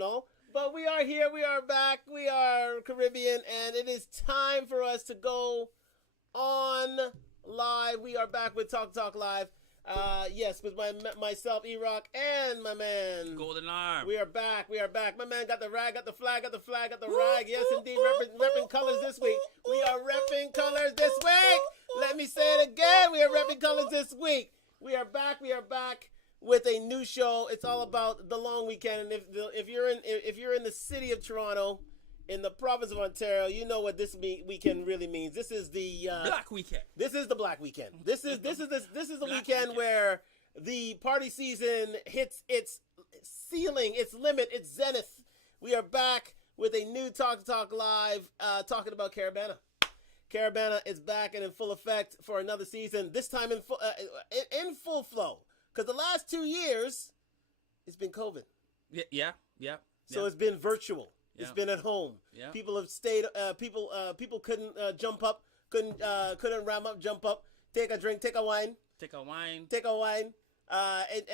and all. But we are here. We are back. We are Caribbean, and it is time for us to go on live. We are back with Talk Live. Yes, with myself, E-Rock, and my man Golden Arm. We are back. We are back. My man got the rag, got the flag, got the flag, got the rag. Yes, indeed, repping colors this week. We are repping colors this week. Let me say it again. We are repping colors this week. We are back. We are back with a new show. It's all about the long weekend. And if you're in the city of Toronto, in the province of Ontario, you know what this weekend really means. This is the Black Weekend. This is the Black Weekend. This is the weekend where the party season hits its ceiling, its limit, its zenith. We are back with a new Talk Live, talking about CARIBANA. CARIBANA is back and in full effect for another season. This time in full flow, because the last 2 years it's been COVID. Yeah. So it's been virtual. Yeah. It's been at home. Yeah. People have stayed. People couldn't jump up. Couldn't ram up, jump up, take a drink, take a wine,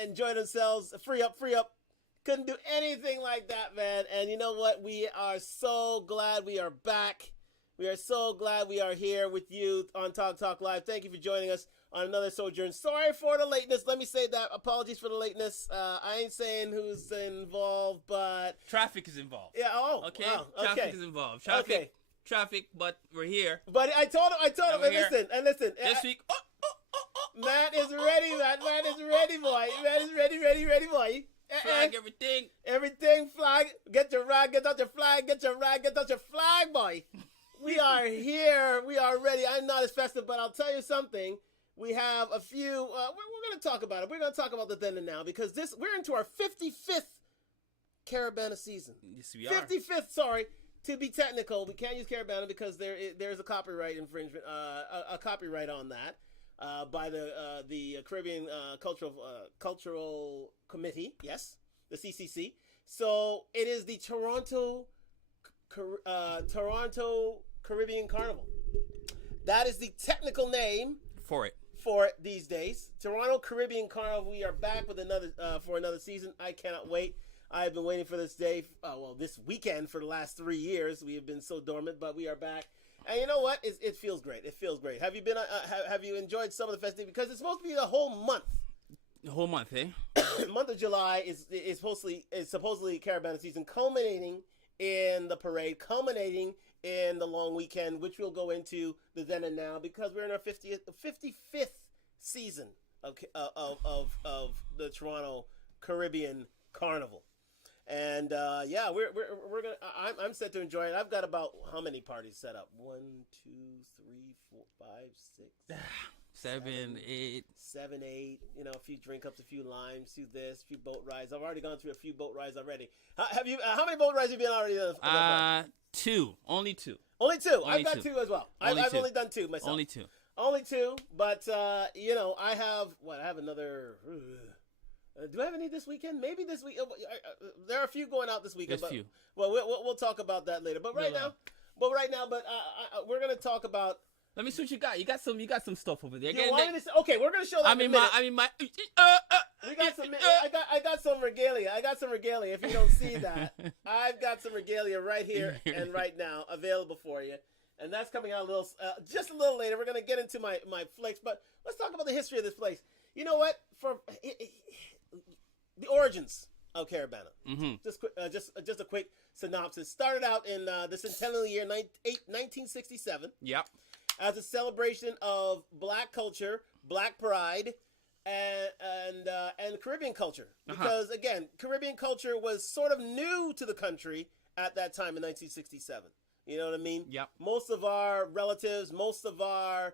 enjoy themselves, free up. Couldn't do anything like that, man. And you know what? We are so glad we are back. We are so glad we are here with you on Talk Live. Thank you for joining us on another sojourn. Sorry for the lateness. Let me say that. Apologies for the lateness. I ain't saying who's involved, but Traffic is involved. yeah. Oh, Okay. wow, okay. Traffic is involved. Traffic, but we're here. But I told him. And listen. This week. Matt is ready, man. Matt is ready, boy. Matt is ready, boy. Flag everything. Everything, flag. Get your rag, get out your flag. Get your rag, get out your flag, boy. We are here. We are ready. I'm not as festive, but I'll tell you something. We have a few. We're going to talk about it. We're going to talk about the then and now, because we're into our 55th CARIBANA season. Yes, we are. 55th, sorry. To be technical, we can't use CARIBANA because there's a copyright infringement, a copyright on that by the Caribbean Cultural Committee. Yes, the CCC. So it is the Toronto Caribbean Carnival. That is the technical name For it these days. Toronto Caribbean Carnival. We are back with another season. I cannot wait. I've been waiting for this day, this weekend for the last 3 years. We have been so dormant, but we are back. And you know what? It feels great. It feels great. Have you been? Have you enjoyed some of the festivities? Because it's supposed to be the whole month. the whole month, eh? Month of July is supposedly CARIBANA season, culminating in the parade, culminating in the long weekend, which we'll go into the then and now, because we're in our 55th season of the Toronto Caribbean Carnival. And we're gonna. I'm set to enjoy it. I've got about how many parties set up? 1, 2, 3, 4, 5, 6, 7, 8. 7, 8. You know, a few drink ups, a few limes, a few boat rides. I've already gone through a few boat rides already. Have you? How many boat rides have you been already? 2. Only 2. Only 2. I've got 2 2 as well. I've only done 2 myself. Only two. But I have another. Do I have any this weekend? Maybe this week. There are a few going out this weekend. There's few. Well, we'll talk about that later. But right now, we're gonna talk about. Let me see what you got. You got some stuff over there. Okay, we're gonna show that. We got some. I got some regalia. If you don't see that, I've got some regalia right here and right now available for you. And that's coming out just a little later. We're gonna get into my flicks, but let's talk about the history of this place. You know what? The origins of CARIBANA. Mm-hmm. Just a quick synopsis. Started out in the centennial year 1967. Yep. As a celebration of Black culture, Black pride, and Caribbean culture. Because again, Caribbean culture was sort of new to the country at that time in 1967. You know what I mean? Yep. Most of our relatives, most of our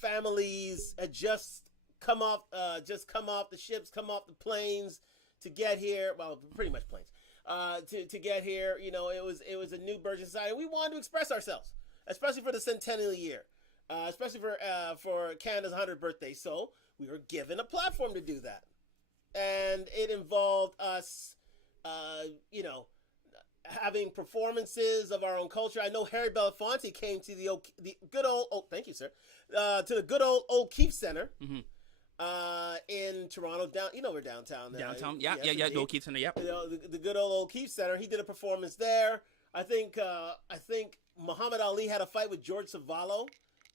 families had just come off the ships, come off the planes to get here. Well, pretty much planes. To get here, you know, it was a new burgeoning society. We wanted to express ourselves, especially for the centennial year, especially for Canada's 100th birthday. So we were given a platform to do that, and it involved us, having performances of our own culture. I know Harry Belafonte came to the good old. Oh, thank you, sir. To the good old O'Keefe Center. Mm-hmm. in Toronto. We're downtown. Downtown. Yes, Yeah. indeed. The O'Keefe Center. Yep. The good old O'Keefe Center. He did a performance there. I think Muhammad Ali had a fight with George Savallo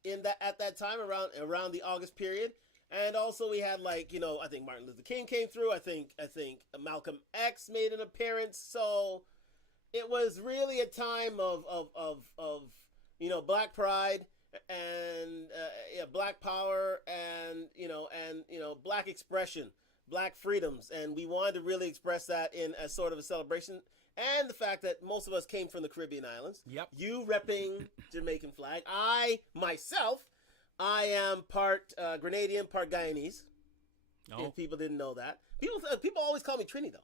at that time around the August period. And also we had I think Martin Luther King came through. I think Malcolm X made an appearance. So it was really a time of Black pride and Black power and Black expression, Black freedoms, and we wanted to really express that in a sort of a celebration. And the fact that most of us came from the Caribbean islands. Yep. You repping Jamaican flag. I am part Grenadian, part Guyanese. Oh. If people didn't know that. People always call me Trini, though.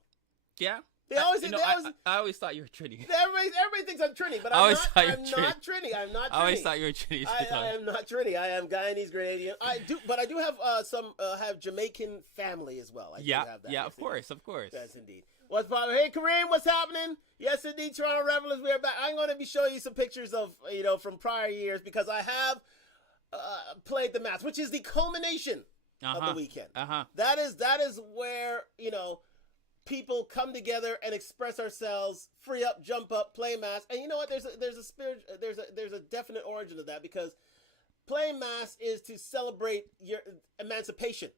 Yeah. They always I always thought you were Trini. Everybody thinks I'm Trini, but I'm not Trini. I'm not Trini. I always thought you were Trini. I am not Trini. I am Guyanese, Grenadian. I do have have Jamaican family as well. I do have that. Yeah, of course. Yes, indeed. What's poppin'? Hey, Kareem, what's happening? Yes, indeed, Toronto Revelers, we are back. I'm going to be showing you some pictures of, from prior years because I have played the Mass, which is the culmination of the weekend. That is where, people come together and express ourselves, free up, jump up, play Mass. And you know what? There's a definite origin of that because playing Mass is to celebrate your emancipation.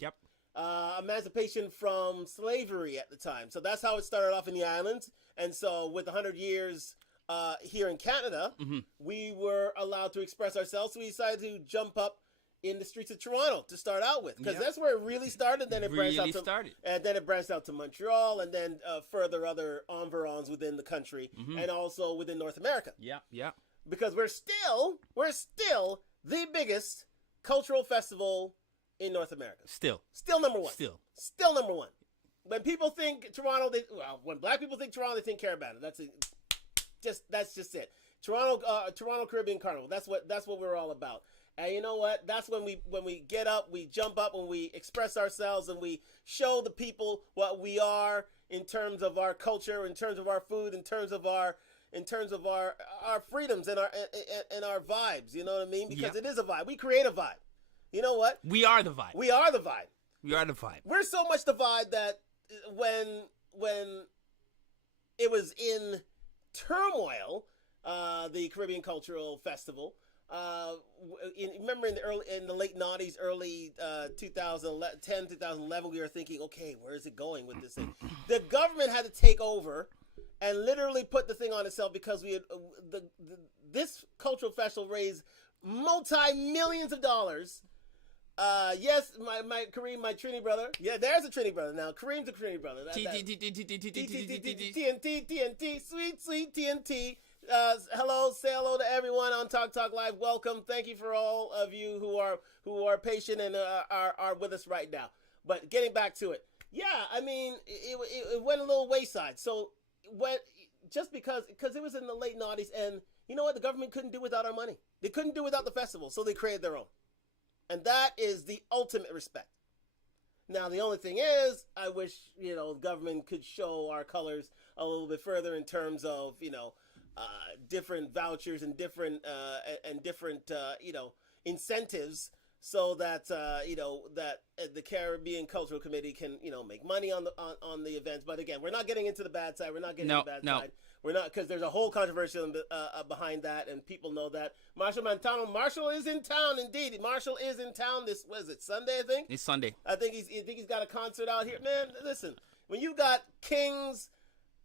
Yep. Emancipation from slavery at the time. So that's how it started off in the islands. And so with 100 years here in Canada, we were allowed to express ourselves. So we decided to jump up in the streets of Toronto to start out with. Because that's where it really started. Then it branched out to Montreal and then further other environs within the country and also within North America. Yeah. Because we're still the biggest cultural festival in North America. Still number one. Still number one. When people think Toronto, when Black people think Toronto, they think CARIBANA. That's just it. Toronto Caribbean Carnival. That's what we're all about. And you know what? That's when we get up, we jump up, and we express ourselves, and we show the people what we are in terms of our culture, in terms of our food, in terms of our freedoms and our vibes. You know what I mean? Because it is a vibe. We create a vibe. You know what? We are the vibe. We're so much the vibe that when it was in turmoil, the Caribbean Cultural Festival, remember in the late 90s, early 2010, 2011, we were thinking, okay, where is it going with this thing? The government had to take over and literally put the thing on itself because we had this cultural festival raised multi-millions of dollars. Yes, my Kareem, my Trini brother. Yeah, there's a Trini brother now. Kareem's a Trini brother. TNT, sweet TNT. Hello, say hello to everyone on Talk Live. Welcome. Thank you for all of you who are patient and are with us right now. But getting back to it, yeah, I mean, it went a little wayside. So just because it was in the late 90s, and you know what, the government couldn't do without our money. They couldn't do without the festival, so they created their own. And that is the ultimate respect. Now, the only thing is, I wish, the government could show our colors a little bit further in terms of, different vouchers and different incentives so that, that the Caribbean Cultural Committee can, make money on the events. But again, we're not getting into the bad side. We're not getting into the bad side. We're not, because there's a whole controversy behind that, and people know that. Marshall is in town, indeed. Marshall is in town this, what is it, Sunday, I think? It's Sunday. I think he's got a concert out here. Man, listen, when you got kings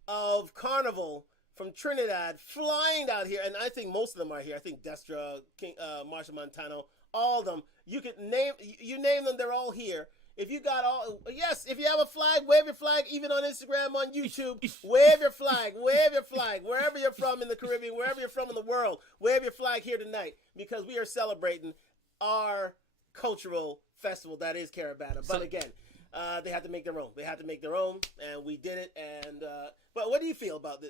of Carnival from Trinidad flying out here, and I think most of them are here. I think Destra, Marshall Montano, all of them. You name them, they're all here. If you have a flag, wave your flag, even on Instagram, on YouTube, wave your flag, wherever you're from in the Caribbean, wherever you're from in the world, wave your flag here tonight, because we are celebrating our cultural festival that is CARIBANA. But again, they had to make their own, and we did it. And but what do you feel about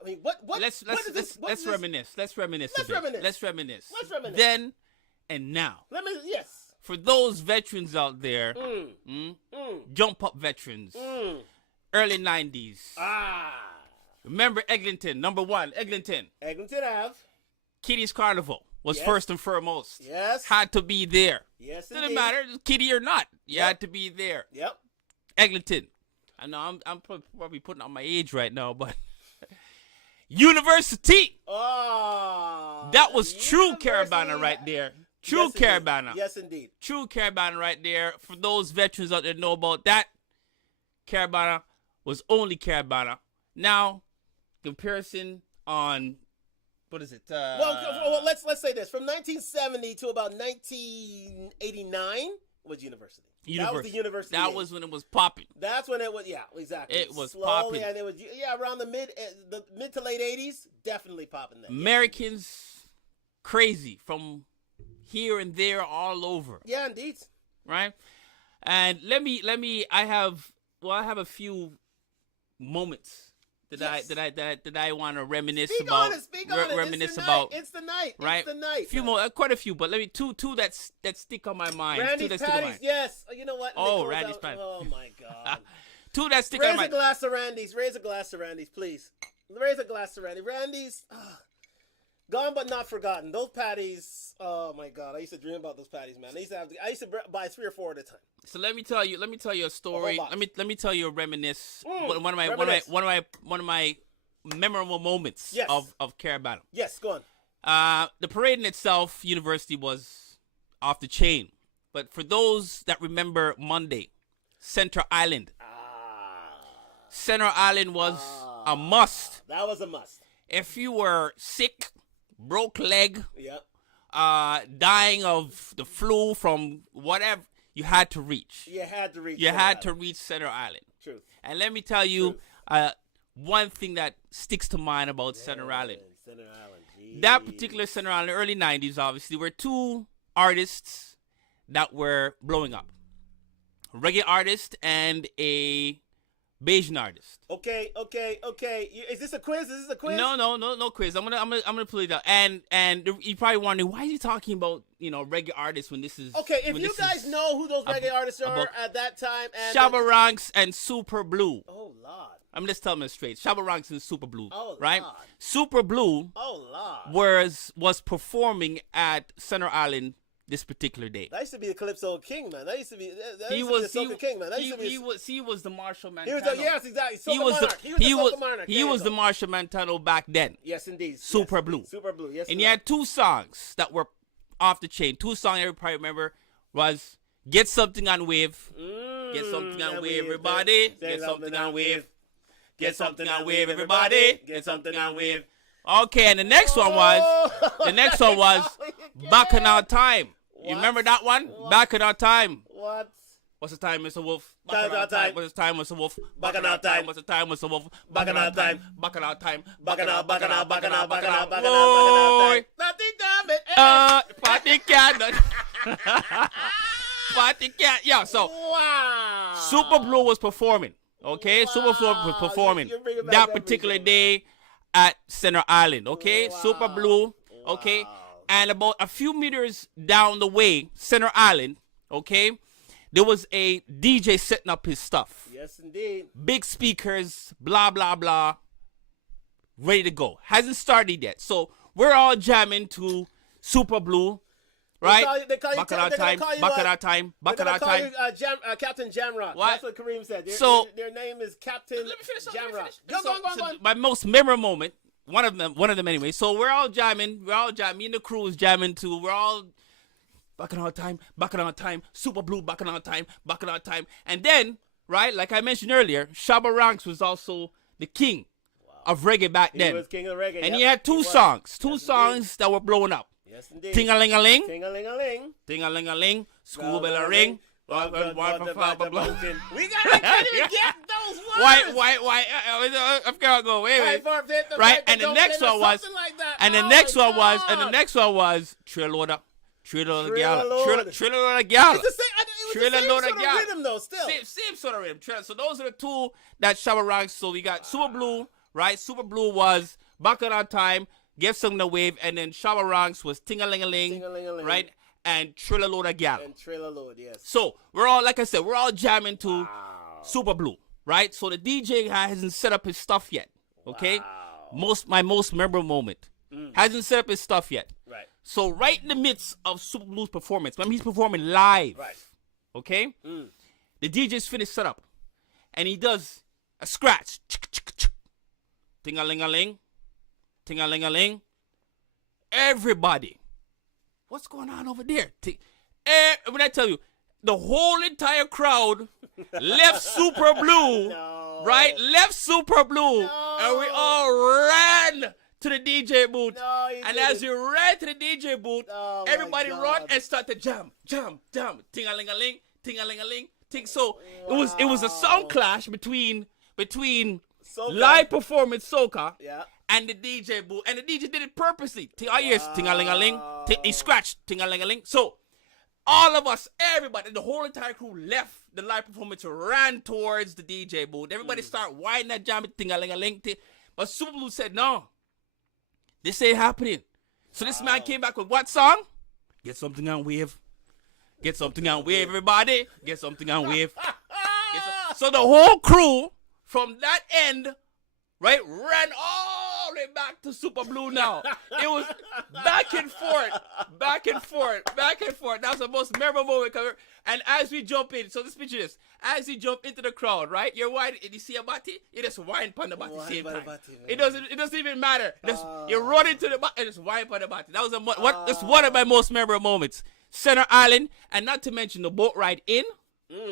I mean, what? Let's reminisce. Let's reminisce. Then and now. Yes. For those veterans out there, jump up veterans, early 90s. Remember Eglinton, number one, Eglinton Ave. Kitty's Carnival. was Yes. first and foremost. Yes. Had to be there. Yes, Didn't indeed. matter, kiddie or not. You Yep. had to be there. Yep. Eglinton. I know I'm probably putting on my age right now, but University. Oh. That was true University. Caribana right there. True Yes, indeed. Caribana. Yes, indeed. True Caribana right there. For those veterans out there know about that, Caribana was only Caribana. Now, comparison on, what is it? Well, let's say this. From 1970 to about 1989 was university. That was the university. That age. was when it was popping. That's when it was. Yeah, exactly. It was slowly, popping. and it was around the mid to late 80s. Definitely popping. Then Americans crazy from here and there all over. Yeah, indeed. Right? And let me I have a few moments that I want to reminisce Speak about. on it. Speak on it. Reminisce It's the about. night. It's the night. Right? It's the night. Few more, quite a few, but let me two that stick on my mind. Randy's Two that stick on my Patties. Yes. You know what? Oh, Nick goes Randy's out- Patties. Oh my God. Two that stick on Raise my a glass of Randy's. Raise a glass of Randy's, please. Raise a glass of Randy's. Randy's. Gone but not forgotten. Those patties. Oh my God! I used to dream about those patties, man. I used to buy 3 or 4 at a time. So let me tell you a story. box. Let me tell you a reminisce. Reminisce. One of my memorable moments Yes. of Caribana. Yes, go on. The parade in itself, University, was off the chain. But for those that remember Monday, Center Island. Center Island was a must. That was a must. If you were sick, broke leg, Yep. dying of the flu from whatever, you had to reach. You had to reach. You Center had Island. to reach Center Island. Truth. And let me tell you, one thing that sticks to mind about Center Island. Center Island. Jeez. That particular Center Island, early 90s, obviously, were 2 artists that were blowing up. A reggae artist and a Bayesian artist. Okay. Is this a quiz? No quiz. I'm gonna pull it out. And you probably wondering, why is he talking about reggae artists when this is Okay, if you guys know who those reggae artists are at that time, and Shabba Ranks and Super Blue. oh Lord, I'm just telling it straight. Shabba Ranks and Super Blue. Oh, right? Lord. Super Blue oh Lord. was performing at Center Island this particular day. That used to be the Calypso King, man. That used to be. He was the Soca King, man. That used to be. He was the Marshall Montano. He was the, yes, exactly. Soca He was Monarch. the He was the Soca Monarch. he There you was go. the Marshall Montano back then. Yes, indeed. Super Yes, Blue. indeed. Super Blue. Yes. And he had 2 songs that were off the chain. 2 songs everybody remember was Get Something on Wave. Get something on wave, everybody. Get something on wave. Get something on wave, everybody. Get something on wave. Okay, and the next one was Bacchanal Time. You What? remember that one? What? Bacchanal Time. What? What's the time, Mr. Wolf? Bacchanal time. What's the time, Mr. Wolf? Bacchanal time. What's the time, Mr. Wolf? Bacchanal time. Bacchanal time. Bacchanal, bacchanal, bacchanal, bacchanal, bacchanal, Boy. bacchanal. Party cat. Party cat. Yeah, so Wow. Super Blue was performing. Okay, Super Blue was performing You're bringing back that memories, particular man. day at Center Island. Okay, Wow. Super Blue. Okay, Wow. and about a few meters down the way, Center Island. Okay, there was a DJ setting up his stuff. Yes, indeed. Big speakers, blah blah blah, ready to go. Hasn't started yet, so we're all jamming to Super Blue, right? They call you, Bacchanal they're gonna time, call you, Bacchanal time, they're gonna Bacchanal call time. you, Captain Jamrock. What? That's what Kareem said. So- their name is Captain Let me finish. Jamrock. So- Go on. so my most memorable moment, one of them anyway. So we're all jamming. Me and the crew is jamming too. We're all Bacchanal time, Super Blue, Bacchanal time. And then, right, like I mentioned earlier, Shabba Ranks was also the king of reggae back He then. was king of reggae. And yep. he had 2 was. songs, two Yes, songs that were blowing up. Yes, indeed. Ting-a-ling-a-ling, Ting-a-ling-a-ling. ting-a-ling-a-ling, school bell a ring. We gotta Why? I can't even get those words. I forgot go. Wait. Right, and the next one was, and the Oh next my one was, and the God. next one was Trill Loader Gala, Trill Loader. Trill Loader Gala. It's the same. It was Trailer the same load sort of of gal. rhythm though. Still. Same sort of rhythm. So those are the 2 that Shabba Ranks. So we got Super Blue, right? Super Blue was Bacchanal Time, Get Something to Wave, and then Shabba Ranks was Ting-a-ling-a-ling, Ting-a-ling-a-ling. right? And Trilla Loader Gal. And Trailer Lord, yes. So we're all, like I said, we're all jamming to Wow. Super Blue, right? So the DJ hasn't set up his stuff yet, okay? Wow. My most memorable moment. Hasn't set up his stuff yet. Right. So right in the midst of Super Blues performance, when he's performing live, Right. okay, the DJ's finished setup, and he does a scratch, ting-a-ling-a-ling, ting-a-ling-a-ling. Everybody, what's going on over there? When I tell you, the whole entire crowd left Super Blue, right? Left Super Blue, and we all ran to the DJ booth. And as we ran to the DJ booth, everybody run and start to jam, ting-a-ling-a-ling, ting-a-ling-a-ling, ting. So it was a sound clash between live performance soca and the DJ booth, and the DJ did it purposely. Ting-a-ling-a-ling, he scratched, ting-a-ling-a-ling. So all of us, everybody, the whole entire crew left the live performance, ran towards the DJ booth. Everybody started winding that jam, ting-a-ling-a-ling. But Super Blue said, no, this ain't happening. So this man came back with what song? Get something on wave. Get something on wave, everybody. Get something on wave. So the whole crew from that end, right, ran all the way back to Super Blue now. It was back and forth, back and forth, back and forth. That was the most memorable moment. And as we jump in, so let's picture this. As you jump into the crowd, right, you're wide, you see a body, you just wind upon the body same time. It doesn't even matter. You run into the body and just wind upon the body. That was that's one of my most memorable moments. Center Island, and not to mention the boat ride in,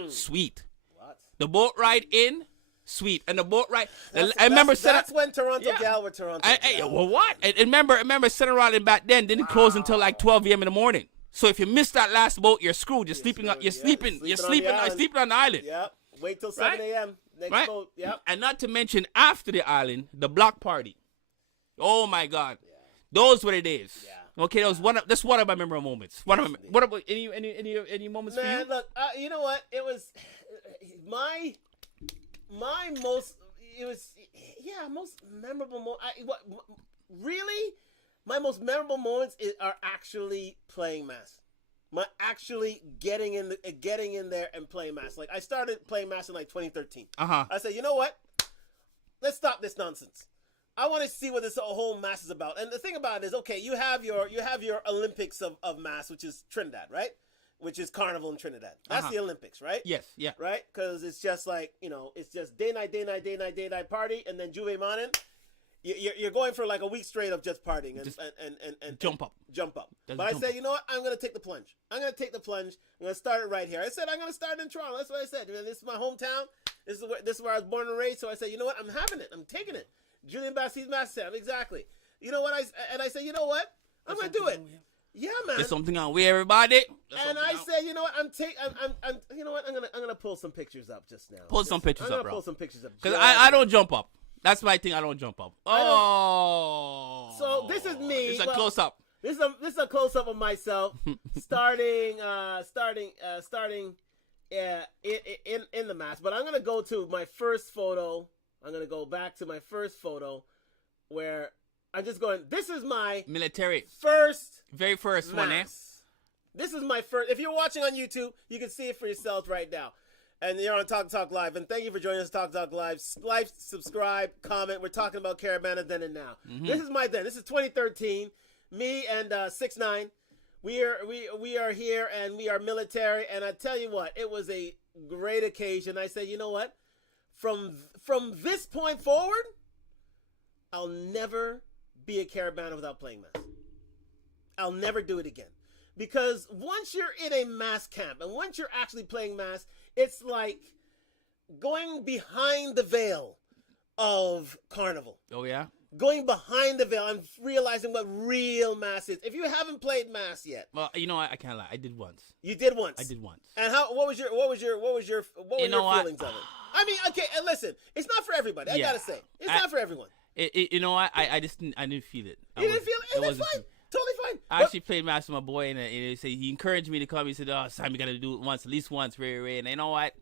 sweet. What? The boat ride in, sweet, and the boat ride. I remember that's when Toronto Gal were Toronto. Well, what? And remember Center Island back then didn't close until like 12 a.m. in the morning. So if you miss that last boat, you're screwed. You're sleeping on the island. Yep. Wait till 7 a.m. Next boat. Yep. And not to mention after the island, the block party. Oh my God, those were the days. Yeah. Okay, that's one of my memorable moments. What about any moments for you? Man, look, you know what? It was my most. It was most memorable moment. Really? My most memorable moments are actually playing mass. Actually getting in there and playing mass. Like I started playing mass in like 2013. I said, you know what? Let's stop this nonsense. I want to see what this whole mass is about. And the thing about it is, okay, you have your Olympics of mass, which is Trinidad, right? Which is Carnival in Trinidad. That's the Olympics, right? Yes, yeah. Right? Because it's just like, it's just day night party, and then Juve Morning. You're going for like a week straight of just partying and jump up. But I said, you know what? I'm going to take the plunge. I'm going to start it right here. I said, I'm going to start in Toronto. That's what I said. This is my hometown. This is where I was born and raised. So I said, you know what? I'm having it. I'm taking it. Julian Basti's Mass Sound. Exactly. You know what? I said, you know what? I'm going to do it. Yeah, man. There's something on where everybody. And I said, you know what? I'm you know what? I'm gonna pull some pictures up just now. Pull some pictures up, bro. Pull some pictures up. Because I don't jump up. That's my thing. I don't jump up. Oh. So this is me. It's a close up. This is a close up of myself, starting in the mass. But I'm gonna go to my first photo. I'm gonna go back to my first photo, where I'm just going. This is my military very first mass. One. Eh? This is my first. If you're watching on YouTube, you can see it for yourselves right now. And you're on Talk Live. And thank you for joining us, Talk Live. Like, subscribe, comment. We're talking about CARIBANA then and now. This is my then. This is 2013. Me and 6ix9ine. We are here and we are military. And I tell you what, it was a great occasion. I said, you know what? From this point forward, I'll never be a CARIBANA without playing mass. I'll never do it again. Because once you're in a mass camp and once you're actually playing mass, it's like going behind the veil of Carnival. Oh, yeah? Going behind the veil and realizing what real mass is. If you haven't played mass yet. Well, you know what? I can't lie. I did once. You did once? I did once. And what were your feelings of it? I mean, okay, and listen, it's not for everybody. I gotta say. It's not for everyone. You know what? I didn't feel it. You didn't feel it? That's fine. Totally fine. I actually played mass with my boy, and he encouraged me to come. He said, "Oh, Sam, you gotta do it once, at least once, Ray." And you know what?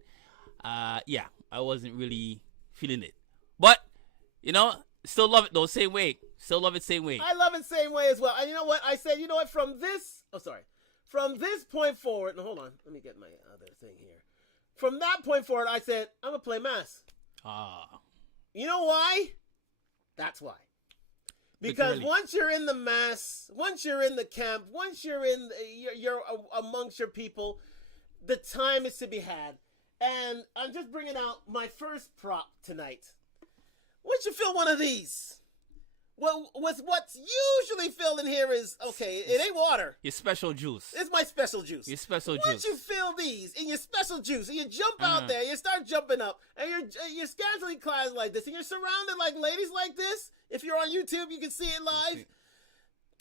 Yeah, I wasn't really feeling it, but still love it though. Same way. Still love it same way. I love it same way as well. And you know what? I said, you know what? From this point forward. And hold on, let me get my other thing here. From that point forward, I said, I'm gonna play mass. You know why? That's why. Because once you're in the mass, once you're in the camp, once you're you're amongst your people, the time is to be had. And I'm just bringing out my first prop tonight. Once you fill one of these, well, with what's usually filled in here is, okay, it ain't water. Your special juice. It's my special juice. Your special juice. Once you fill these in your special juice, and you jump out there, you start jumping up, and you're scantily clad like this, and you're surrounded like ladies like this. If you're on YouTube, you can see it live.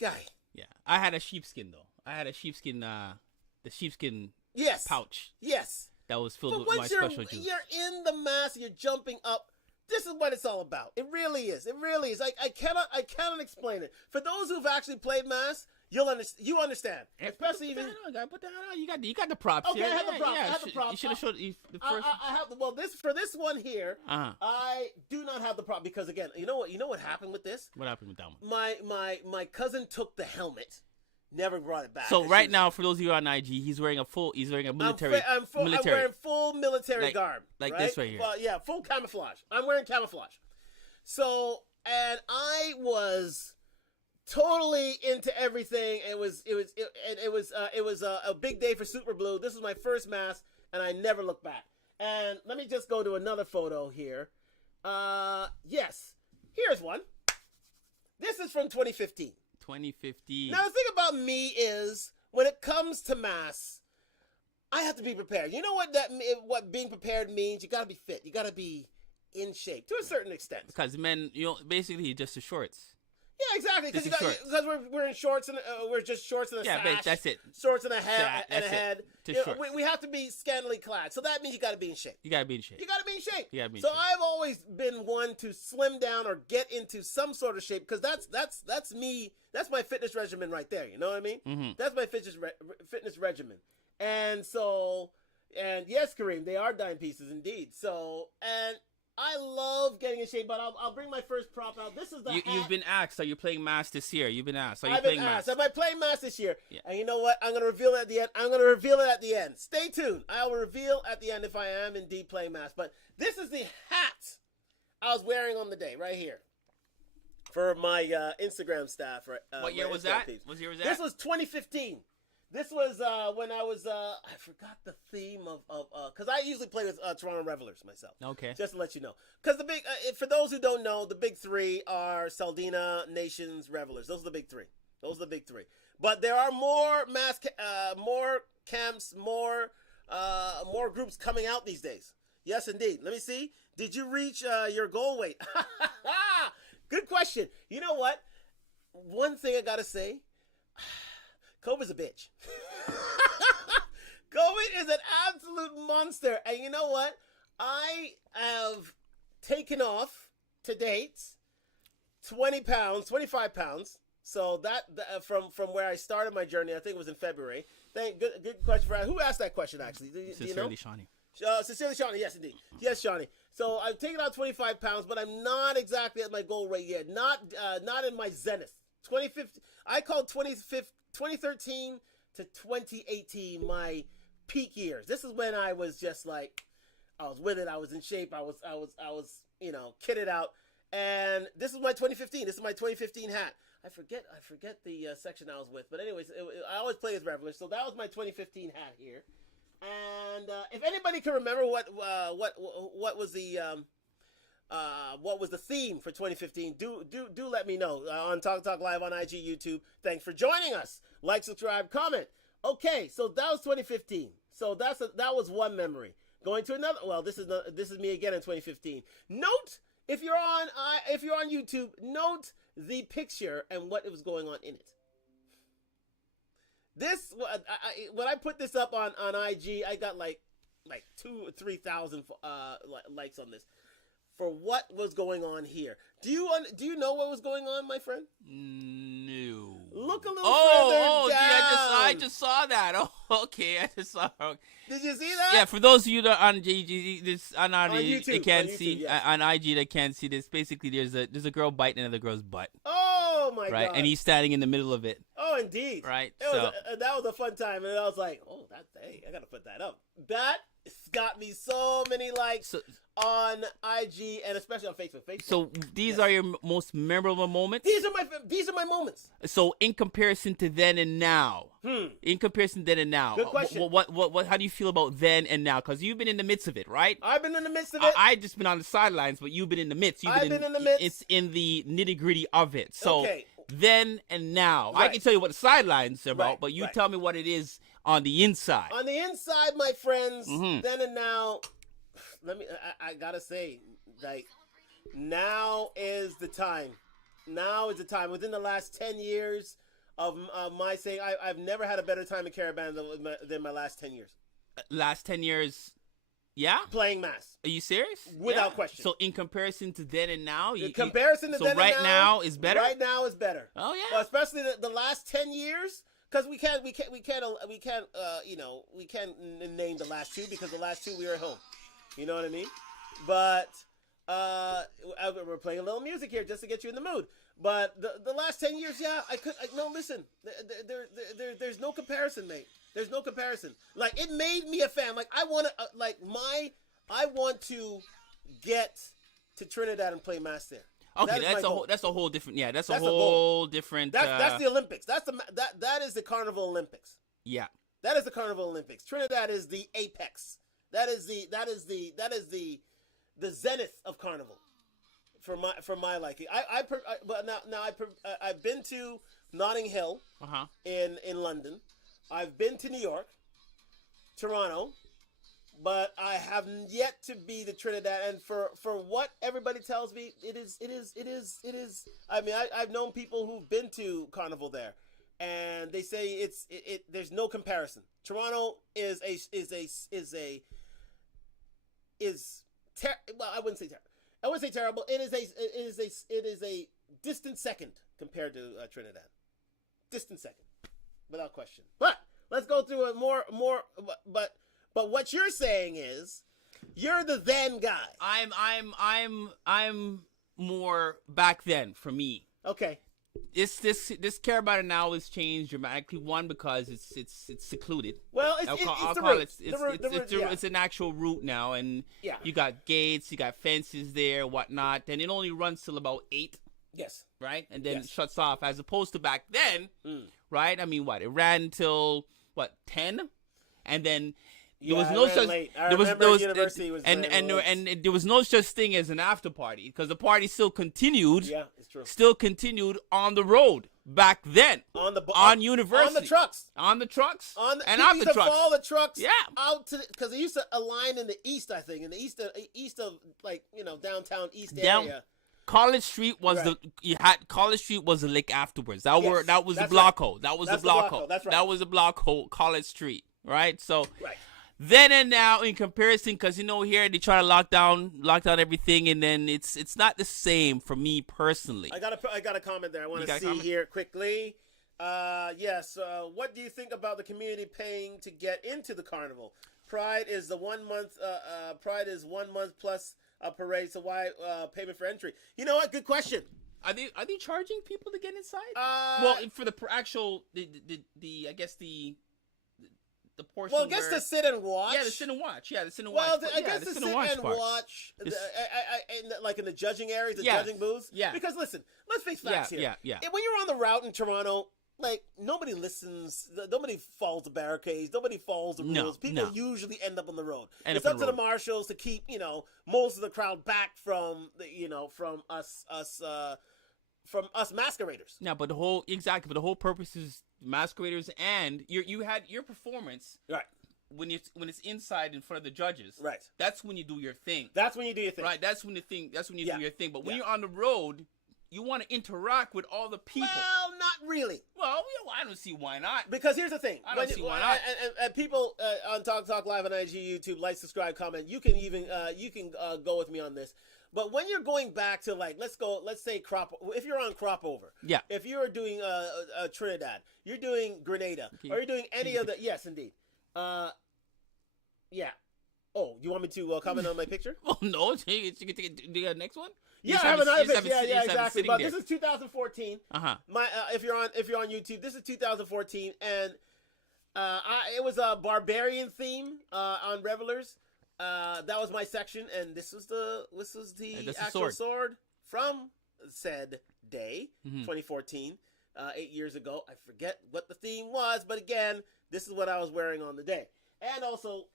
Guy. Yeah. I had a sheepskin, though. I had a sheepskin, the sheepskin pouch. Yes. That was filled with my special juice. You're in the mass, you're jumping up. This is what it's all about. It really is. It really is. I cannot explain it. For those who've actually played mass, you understand. Especially even. Put that on. You got the props. Okay, here. I have the props. I have the props. You should have showed the first. I have this one here. I do not have the prop because again, you know what happened with this? What happened with that one? My cousin took the helmet. Never brought it back. So right now, for those of you on IG, he's wearing a military. I'm wearing full military garb, like right? this right here. Well, yeah, full camouflage. I'm wearing camouflage. So, and I was totally into everything. It was a big day for Super Blue. This was my first mass, and I never looked back. And let me just go to another photo here. Yes, here's one. This is from 2015. 2015. Now the thing about me is when it comes to mass, I have to be prepared. You know what being prepared means? You got to be fit. You got to be in shape to a certain extent. Because men, basically just the shorts. Yeah, exactly. Because we're in shorts and we're just shorts and a sash. Yeah, that's it. Shorts and a hat and a head. Shorts. We have to be scantily clad. So that means you got to be in shape. You got to be in shape. So I've always been one to slim down or get into some sort of shape because that's me. That's my fitness regimen right there. You know what I mean? Mm-hmm. That's my fitness regimen. And so, and yes, Kareem, they are dime pieces indeed. So, and I love getting in shape, but I'll bring my first prop out. This is the hat. You've been asked, are you playing mass this year? You've been asked, I've been asked, am I playing mass this year? Yeah. And you know what? I'm going to reveal it at the end. Stay tuned. I will reveal at the end if I am indeed playing mass. But this is the hat I was wearing on the day, right here. For my Instagram staff. What year was that? This was 2015. This was when I was, I forgot the theme of because I usually play with Toronto Revelers myself. Okay. Just to let you know. Because the big, for those who don't know, the big three are Saldina, Nations, Revelers. Those are the big three. But there are more more camps, more groups coming out these days. Yes, indeed. Let me see. Did you reach your goal weight? Good question. You know what? One thing I gotta say, COVID's a bitch. COVID is an absolute monster. And you know what? I have taken off to date 20 pounds, 25 pounds. So that from where I started my journey, I think it was in February. Good question. Who asked that question, actually? Do you know? Shawnee. Sincerely, Shawnee. Yes, indeed. Yes, Shawnee. So I've taken out 25 pounds, but I'm not exactly at my goal rate yet. Not in my zenith. 2015. I call 2013 to 2018 my peak years. This is when I was just like, I was with it. I was in shape. I was kitted out. And this is my 2015. This is my 2015 hat. I forget the section I was with, but anyways, I always play as Reveler. So that was my 2015 hat here. And if anybody can remember what was the theme for 2015, do let me know on Talk Live on IG, YouTube. Thanks for joining us. Like, subscribe, comment. Okay, so that was 2015. So that was one memory. Going to another. Well, this is me again in 2015. Note if you're on YouTube, note the picture and what was going on in it. This when I put this up on IG, I got like 2,000 or 3,000 likes on this for what was going on here. Do you know what was going on, my friend? No. Look a little further down. Yeah, I just saw that. Oh, okay, I just saw. Did you see that? Yeah, for those of you that on GG, this on YouTube, they can't on YouTube, see yes. On IG they can't see this. Basically, there's a girl biting another girl's butt. Oh my right? God! And he's standing in the middle of it. Oh, indeed. Right. That was a fun time, and I was like, oh, hey, I gotta put that up. That It's got me so many likes on IG and especially on Facebook. So these are your most memorable moments? These are my moments. So in comparison to then and now. In comparison to then and now. Good question. What how do you feel about then and now? Because you've been in the midst of it, right? I've been in the midst of it. I've just been on the sidelines, but you've been in the midst. I've been in the midst. It's in the nitty-gritty of it. So okay. Then and now. Right. I can tell you what the sidelines are about, Right. but you Right. tell me what it is on the inside. On the inside, my friends, then and now, I gotta say, like, now is the time. Now is the time. Within the last 10 years of my saying, I've never had a better time in CARIBANA than my last 10 years. Last 10 years, yeah? Playing mass. Are you serious? Without question. So in comparison to then and now? In comparison to then and now. So right now is better? Right now is better. Oh, yeah. Well, especially the last 10 years. Because we can't name the last two because the last two we were at home. You know what I mean? But we're playing a little music here just to get you in the mood. But the last 10 years, yeah, listen, there's no comparison, mate. There's no comparison. Like, it made me a fan. Like, I want to get to Trinidad and play mass there. Okay, that's a whole different. Yeah, that's a whole different. That's the Olympics. That is the Carnival Olympics. Yeah, that is the Carnival Olympics. Trinidad is the apex. That is the zenith of Carnival. For my liking, I've been to Notting Hill, in London. I've been to New York, Toronto. But I have yet to be the Trinidad, and for what everybody tells me, it is. I mean, I've known people who've been to Carnival there, and they say there's no comparison. Toronto well, I wouldn't say terrible. I wouldn't say terrible. It is a distant second compared to Trinidad. Distant second, without question. But let's go through it more. But what you're saying is, you're the then guy. I'm more back then for me. Okay. This CARIBANA now has changed dramatically. One, because it's secluded. Well, it's an actual route now, and you got gates, you got fences there, whatnot, and it only runs till about 8. Yes. Right, and then it shuts off. As opposed to back then, right? I mean, it ran till 10, and then. There was no such. There was no such thing as an after party because the party still continued. Yeah, it's true. Still continued on the road back then. On University. On the trucks. And people on the used to trucks. follow the trucks. Yeah. Out to because they used to align in the east. I think in the east of like downtown east area. College Street was College Street was the lick afterwards. That was the block hole. That was the block hole. That's right. That was the block hole. College Street. Right. So. Right. Then and now, in comparison, because here they try to lock down everything, and then it's not the same for me personally. I got a comment there. I want to see here quickly. Yes. What do you think about the community paying to get into the carnival? Pride is the 1 month. Pride is 1 month plus a parade. So why payment for entry? You know what? Good question. Are they charging people to get inside? Well, for the actual I guess the portion. Well, I guess to sit and watch. Yeah, to sit and watch. Well, I guess to sit and watch. Like in the judging areas, the judging booths. Yeah. Because listen, let's face facts here. Yeah. When you're on the route in Toronto, like nobody listens, nobody follows the barricades, nobody follows the rules. People usually end up on the road. It's up to the marshals to keep most of the crowd back from from us masqueraders. No, but the whole purpose is masqueraders, and you had your performance right when it's inside in front of the judges. Right. That's when you do your thing. That's when you do your thing. Right. That's when you do your thing. But when you're on the road, you want to interact with all the people. Well, not really. Well, I don't see why not. Because here's the thing. I don't see why not. And people on Talk Live on IG, YouTube, like, subscribe, comment. You can even go with me on this. But when you're going back to let's say if you're on crop over, if you're doing Trinidad, you're doing Grenada, or you're doing any of the, yes, indeed, yeah. Oh, you want me to comment on my picture? Oh no, you can take it. Do you got the next one? Yeah, I have another picture. Yeah, exactly. But this is 2014. Uh-huh. If you're on YouTube, this is 2014, and It was a barbarian theme on Revelers. That was my section, and this was the actual sword from said day, 2014, 8 years ago. I forget what the theme was, but again, this is what I was wearing on the day. And also,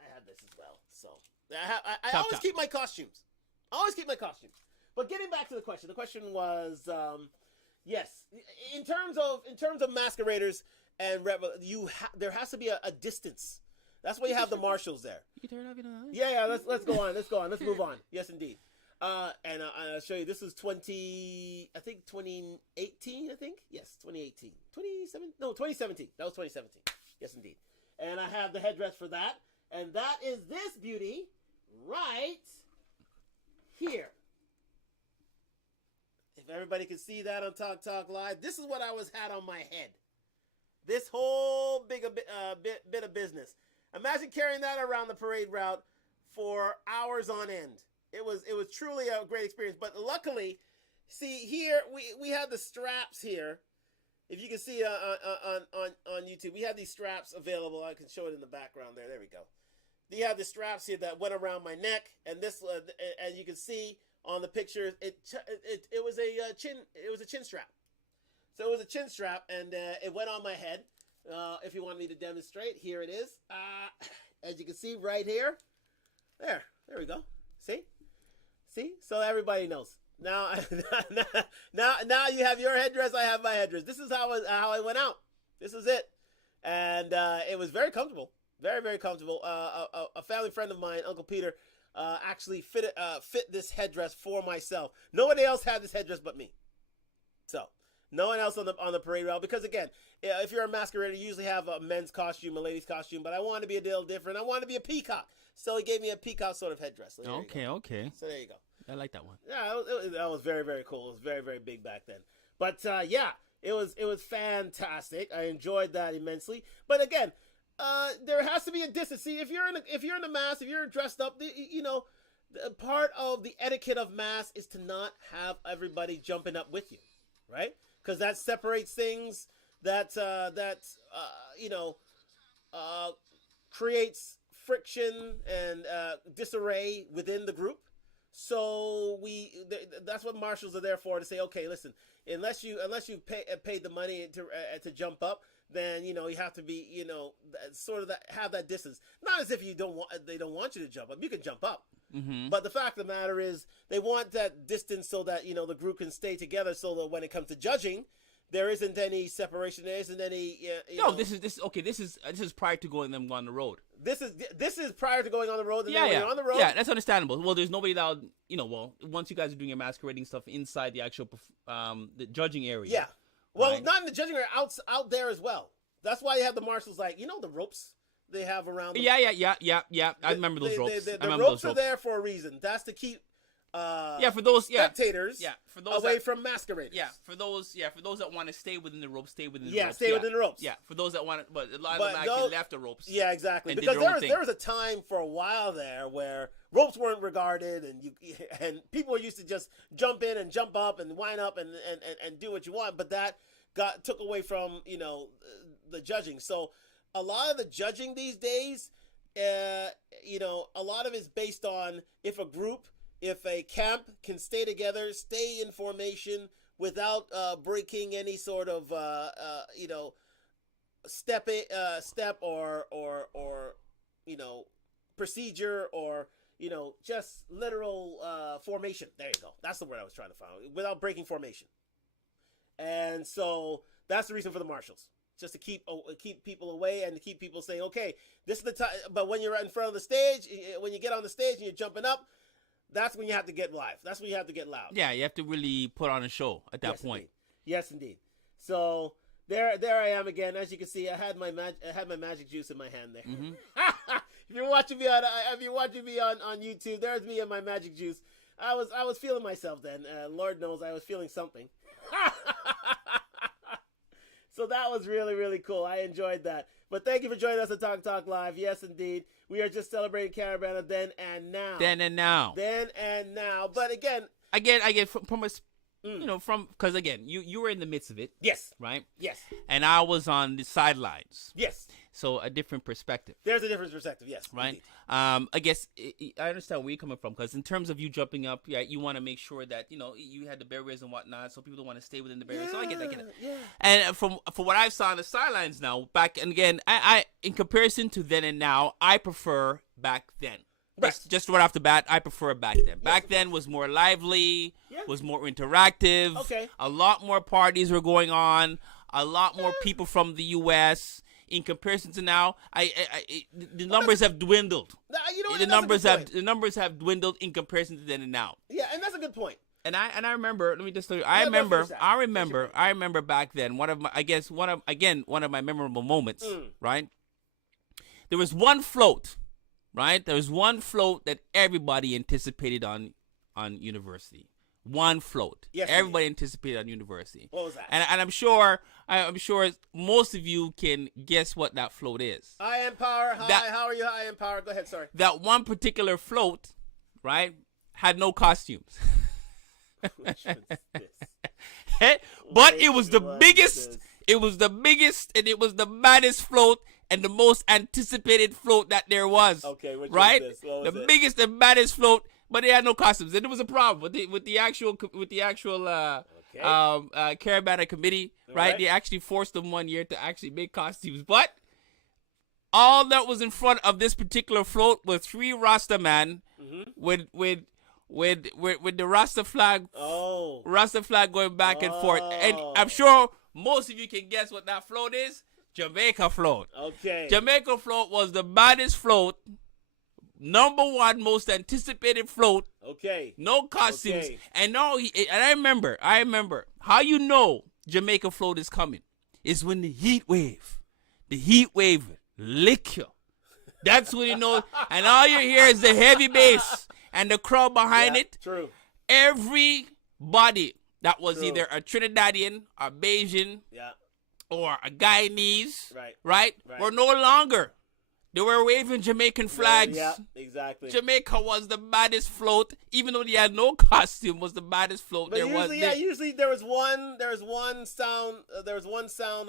I had this as well. So I always keep my costumes. But getting back to the question was, yes, in terms of masqueraders and there has to be a distance. That's why you have the marshals there. You can turn it off, Yeah. Let's go on. Let's move on. Yes, indeed. And I'll show you. This is 2018. I think. Yes, 2018. 2017. That was 2017. Yes, indeed. And I have the headdress for that, and that is this beauty right here. If everybody can see that on Talk Live, this is what I had on my head. This whole bit of business. Imagine carrying that around the parade route for hours on end. It was truly a great experience. But luckily, see here we had the straps here. If you can see on YouTube, we had these straps available. I can show it in the background there. There we go. You have the straps here that went around my neck, and this, as you can see on the picture, it was a chin strap. So it was a chin strap, and it went on my head. If you want me to demonstrate, here it is. As you can see right here. There we go. See? So everybody knows. Now you have your headdress, I have my headdress. This is how I went out. This is it. And it was very comfortable. Very, very comfortable. A family friend of mine, Uncle Peter, actually fit this headdress for myself. Nobody else had this headdress but me. So no one else on the parade route, because again, if you're a masquerader, you usually have a men's costume, a lady's costume, but I wanted to be a little different. I wanted to be a peacock, so he gave me a peacock sort of headdress. So okay. So there you go. I like that one. Yeah, that was very, very cool. It was very, very big back then. But yeah, it was fantastic. I enjoyed that immensely. But again, there has to be a distance. See, if you're in a mass, if you're dressed up, part of the etiquette of mass is to not have everybody jumping up with you, right? Because that separates things. That creates friction and disarray within the group. So that's what marshals are there for, to say, okay, listen, unless you paid the money to jump up, then you have to be sort of have that distance. Not as if they don't want you to jump up. You can jump up, but the fact of the matter is they want that distance so that the group can stay together. So that when it comes to judging, there isn't any separation. There isn't any. This is prior to going on the road. This is prior to going on the road. And then when you're on the road. Yeah, that's understandable. Well, there's nobody that once you guys are doing your masquerading stuff inside the actual the judging area. Yeah. Well, right? Not in the judging area, out there as well. That's why you have the marshals, like the ropes they have around them. Yeah. I remember those ropes. The ropes are there for a reason. That's to keep for those spectators for those away from masqueraders. For those that want to stay within the ropes, stay within the ropes. Stay within the ropes. Yeah, for those that want it, but a lot of them actually left the ropes. Yeah, exactly. Because there was a time for a while there where ropes weren't regarded, and people used to just jump in and jump up and wind up and do what you want, but that took away from the judging. So a lot of the judging these days, a lot of it's based on if a camp can stay together, stay in formation without breaking any sort of step or procedure or just literal formation. There you go. That's the word I was trying to find. Without breaking formation. And so that's the reason for the marshals, just to keep people away and to keep people saying, okay, this is the time. But when you're in front of the stage, when you get on the stage and you're jumping up, that's when you have to get live. That's when you have to get loud. Yeah, you have to really put on a show at that point. Indeed. Yes, indeed. So there I am again. As you can see, I had my magic juice in my hand there. Mm-hmm. If you're watching me on YouTube, there's me and my magic juice. I was feeling myself then. Lord knows I was feeling something. So that was really, really cool. I enjoyed that. But thank you for joining us at Talk Live. Yes, indeed. We are just celebrating CARIBANA then and now. Then and now. Then and now. But again, I get from a You know, because again, you were in the midst of it. Yes. Right. Yes. And I was on the sidelines. Yes. So a different perspective. There's a different perspective. Yes. Right. I guess I understand where you're coming from, because in terms of you jumping up, yeah, you want to make sure that you had the barriers and whatnot, so people don't want to stay within the barriers. So I get that. Yeah. And from what I've saw on the sidelines now, back and again, I in comparison to then and now, I prefer back then. Right. Just right off the bat, I prefer back then. Back then was more lively, was more interactive. Okay. A lot more parties were going on. A lot more people from the U.S. In comparison to now, the numbers have dwindled. The numbers have dwindled in comparison to then and now. Yeah, and that's a good point. And I remember. Let me just tell you. I remember back then. One of my memorable moments. Right. There was one float. Right? There was one float that everybody anticipated on University. One float. Yes, everybody anticipated on University. What was that? And I'm sure most of you can guess what that float is. I Am Power. Hi, how are you? I Am Power. Go ahead, sorry. That one particular float, right, had no costumes. Which was this? But it was the biggest. It was the biggest, and it was the baddest float, and the most anticipated float that there was. Okay, right? Was this? What was the biggest and baddest float, but they had no costumes, and there was a problem with the actual Caribana committee. Right? They actually forced them one year to actually make costumes, but all that was in front of this particular float was 3 Rasta man with the Rasta flag. Oh. Rasta flag going back and forth, and I'm sure most of you can guess what that float is. Jamaica float. Okay. Jamaica float was the baddest float, number one most anticipated float. Okay. No costumes. Okay. And I remember how you know Jamaica float is coming is when the heat wave lick you. That's when you know, and all you hear is the heavy bass and the crowd behind it. True. Everybody that was either a Trinidadian, a Bayesian, or a Guyanese, right, were no longer. They were waving Jamaican flags. Yeah, exactly. Jamaica was the baddest float, even though they had no costume. Was the baddest float but there usually, was. Usually there was one sound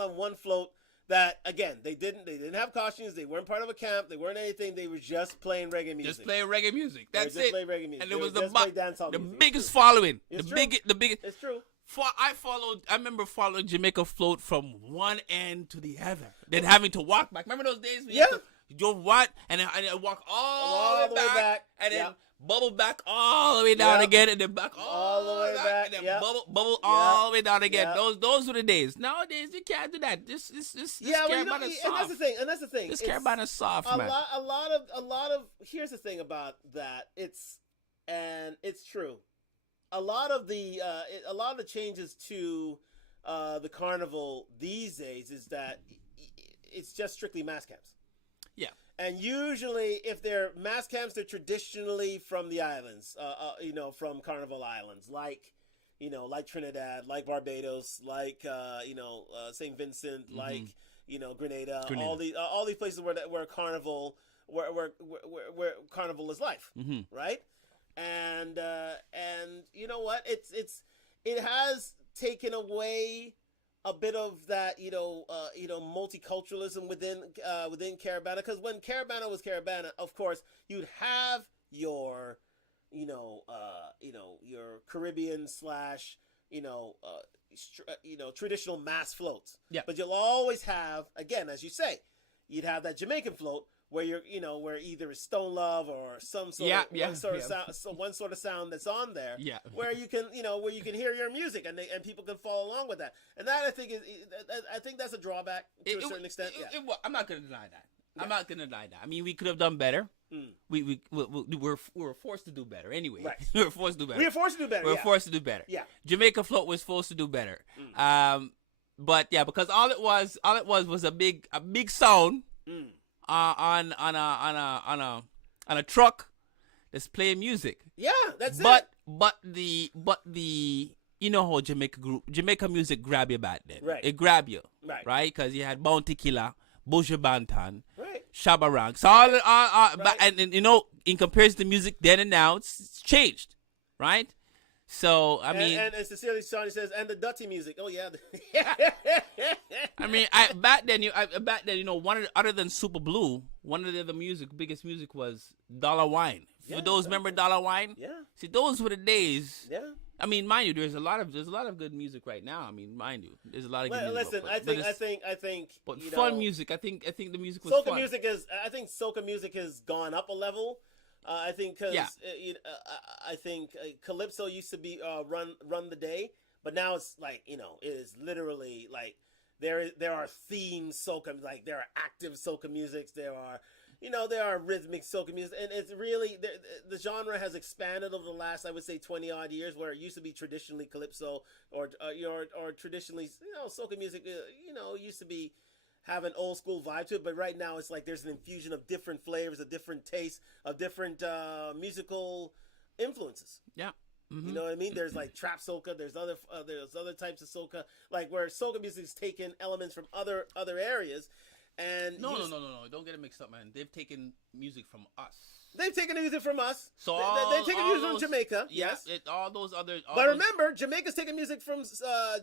on one float that again they didn't have costumes. They weren't part of a camp. They weren't anything. They were just playing reggae music. Just playing reggae music. That's it. Playing reggae music. And it was the biggest following. It's the biggest. It's true. I remember following Jamaica float from one end to the other. Then having to walk back. Remember those days? You drove what? And I walk all the way back. And then bubble back all the way down again. And then back all the way back. And then bubble all the way down again. Those were the days. Nowadays, you can't do that. This Caribana is soft. And that's the thing. This Caribana is soft, man. A lot of, here's the thing about that. It's true. A lot of the changes to the carnival these days is that it's just strictly mass camps. Yeah. And usually, if they're mass camps, they're traditionally from the islands, from Carnival Islands, like Trinidad, like Barbados, like St. Vincent, like Grenada. All these places where Carnival, where Carnival is life, right? And you know what? It has taken away a bit of that, multiculturalism within Caribana, because when Caribana was Caribana, of course, you'd have your, your Caribbean / traditional mass floats. Yeah. But you'll always have, again, as you say, you'd have that Jamaican float where where either it's Stone Love or some sort of one sort of sound that's on there, where you can hear your music and people can follow along with that, and that I think that's a drawback to a certain extent. I'm not gonna deny that. Yeah. I'm not gonna deny that. I mean, we could have done better. We were forced to do better anyway. Right. we were forced to do better. We were forced to do better. We were forced to do better. Yeah. Jamaica float was forced to do better. But yeah, because all it was a big sound. On a truck that's playing music. Yeah, that's it. But the how Jamaica music grab you back then. Right. It grab you. Right. Because you had Bounty Killer, Buju Banton, Shabarang. So all and in comparison to music then and now, it's changed. Right. So I mean, and sincerely, Shawnee says, and the dirty music. Oh yeah. I mean, back then, one of the, other than Super Blue, one of the other biggest music was Dollar Wine. Yeah, For those remember Dollar Wine? Yeah. See, those were the days. Yeah. I mean, mind you, there's a lot of good music right now. I mean, mind you, there's a lot of good music. Listen, I think. But fun music. I think the music was soca fun. music is. I think soca music has gone up a level. I think because I think calypso used to be run the day, but now it's like it is literally like there are themed soca, like there are active soca musics, there are rhythmic soca music, and it's really the genre has expanded over the last, I would say, 20 odd years, where it used to be traditionally calypso or traditionally soca music used to be have an old school vibe to it, but right now it's like there's an infusion of different flavors, of different tastes, of different musical influences. Yeah. Mm-hmm. You know what I mean? There's like trap soca. There's other types of soca, like where soca music is taken elements from other areas, and no, don't get it mixed up, man. They've taken music from us. They've taken music from us. So they've taken music from Jamaica. Yeah, yes, all those other. Remember, Jamaica's taking music from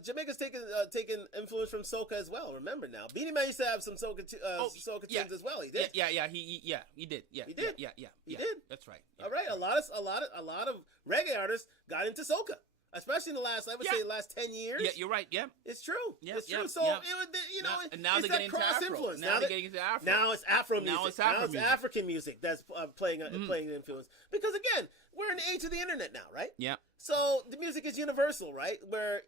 Jamaica's taking influence from soca as well. Remember now, Beanie Man used to have some soca tunes as well. He did. Yeah, he did. Yeah, he did. Yeah, he did. That's right. Yeah, all right, a lot of reggae artists got into soca. Especially in the last, I would say, the last 10 years. Yeah, you're right. Yeah, it's true. Yeah, it's true. Yeah, so yeah. it would, and now it's they're getting into Afro. Influence. Now they're getting into Afro. Now it's Afro music. Now it's Afro music. African music that's playing an influence. Because again, we're in the age of the internet now, right? Yeah. So the music is universal, right? Where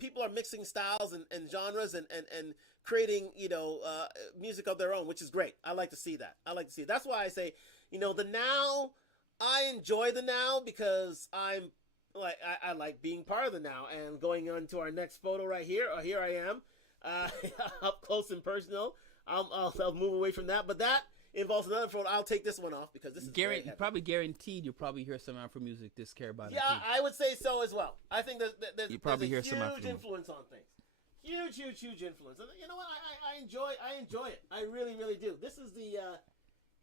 people are mixing styles and genres and creating music of their own, which is great. I like to see that. That's why I say the now. I enjoy the now because I'm. Like I like being part of the now, and going on to our next photo right here. Here I am, up close and personal. I'll move away from that, but that involves another photo. I'll take this one off because this is probably guaranteed you'll probably hear some Afro music this CARIBANA. Yeah, I would say so as well. I think there's you probably hear huge some Afro influence on things. Huge influence. And you know what? I enjoy it. I really do. This is the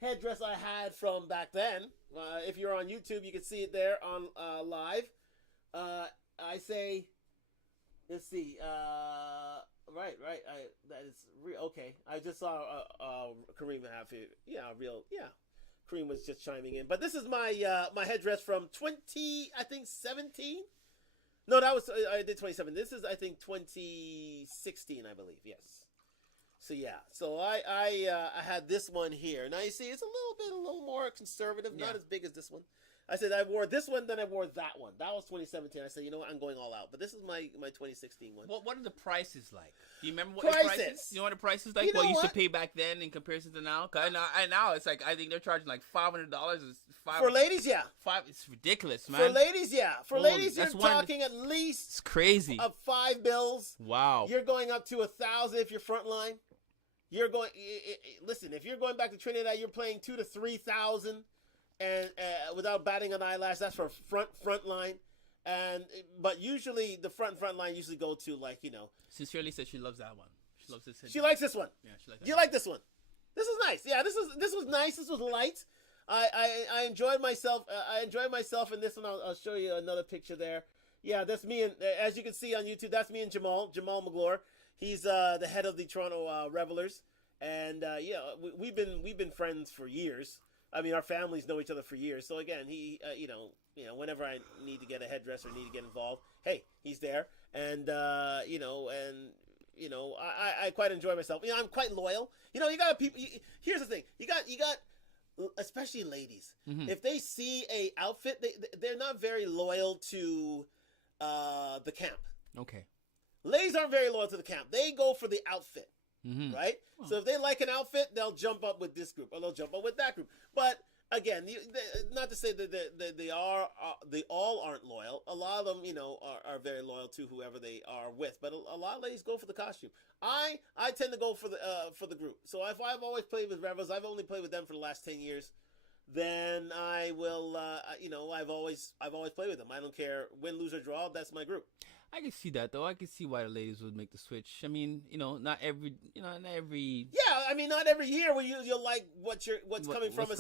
headdress I had from back then. If you're on YouTube, you can see it there on live. I say, let's see. Right. That is okay. I just saw Kareem have it. Yeah, Kareem was just chiming in. But this is my my headdress from 2017. No, that was I did 27. This is I think 2016, I believe. Yes. So yeah. So I had this one here. Now you see, it's a little more conservative, not as big as this one. I said I wore this one, then I wore that one. That was 2017. I said, you know what, I'm going all out. But this is my 2016 one. What are the prices like? Do you remember what the prices? You know what the prices like? What you used to pay back then in comparison to now? Cause now it's like I think they're charging like $500. For ladies, yeah. It's ridiculous, man. For ladies, yeah. For ladies, you're talking at least. It's crazy. Of 5 bills. Wow. You're going up to 1,000 if you're frontline. You're going. Listen, if you're going back to Trinidad, you're paying 2,000 to 3,000. And without batting an eyelash, that's for front line, but usually the front line usually go to Sincerely said she loves that one. She loves this. She likes this one. Yeah, she likes that. Do you like this one? This is nice. Yeah, this was nice. This was light. I enjoyed myself. I enjoyed myself in this one. I'll show you another picture there. Yeah, that's me, and as you can see on YouTube, that's me and Jamal McGlure. He's the head of the Toronto Revelers, and we've been friends for years. I mean, our families know each other for years. So again, he, whenever I need to get a headdress or need to get involved, hey, he's there. And I quite enjoy myself. I'm quite loyal. You got people. Here's the thing. You got, especially ladies. Mm-hmm. If they see a outfit, they're not very loyal to the camp. Okay. Ladies aren't very loyal to the camp. They go for the outfit. Mm-hmm. Right? Oh. So if they like an outfit, they'll jump up with this group or they'll jump up with that group. But again, not to say that they all aren't loyal. A lot of them, are very loyal to whoever they are with. But a lot of ladies go for the costume. I tend to go for the group. So if I've always played with Rebels, I've only played with them for the last 10 years. Then I will, I've always played with them. I don't care win, lose, or draw. That's my group. I can see that though. I can see why the ladies would make the switch. I mean, not every. Yeah, I mean, not every year will you'll like what's coming from a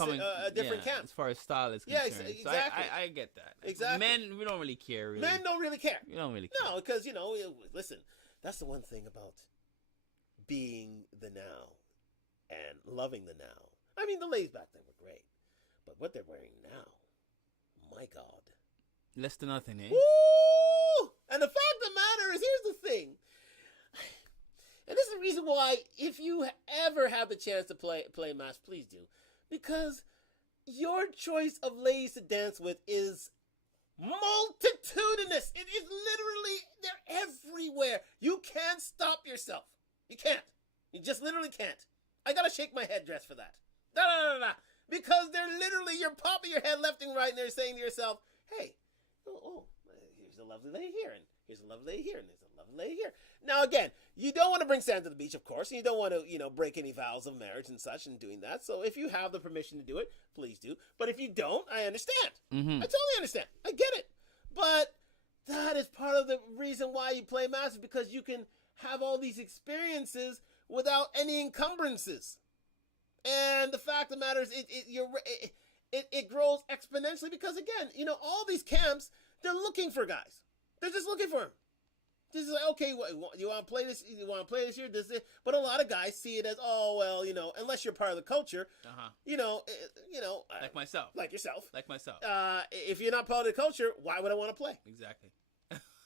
different camp. As far as style is concerned. Yeah, exactly. So I get that. Exactly. Men, we don't really care. Really. Men don't really care. We don't really care. No, because listen, that's the one thing about being the now and loving the now. I mean, the ladies back then were great, but what they're wearing now, my God. Less than nothing, eh? Woo! And the fact of the matter is, here's the thing. And this is the reason why, if you ever have the chance to play mass, please do. Because your choice of ladies to dance with is multitudinous. It is literally, they're everywhere. You can't stop yourself. You can't. You just literally can't. I gotta shake my headdress for that. No. Because they're literally, you're popping your head left and right, and they're saying to yourself, hey, here's a lovely lady here, and here's a lovely lady here, and there's a lovely lady here. Now, again, you don't want to bring sand to the beach, of course, and you don't want to, break any vows of marriage and such in doing that. So if you have the permission to do it, please do. But if you don't, I understand. Mm-hmm. I totally understand. I get it. But that is part of the reason why you play mass, because you can have all these experiences without any encumbrances. And the fact of the matter is, it grows exponentially because, again, all these camps, they're looking for guys. They're just looking for them. This is like, okay, you want to play this? You want to play this year? This. But a lot of guys see it as, oh well, unless you're part of the culture, like myself, like yourself, like myself. If you're not part of the culture, why would I want to play? Exactly.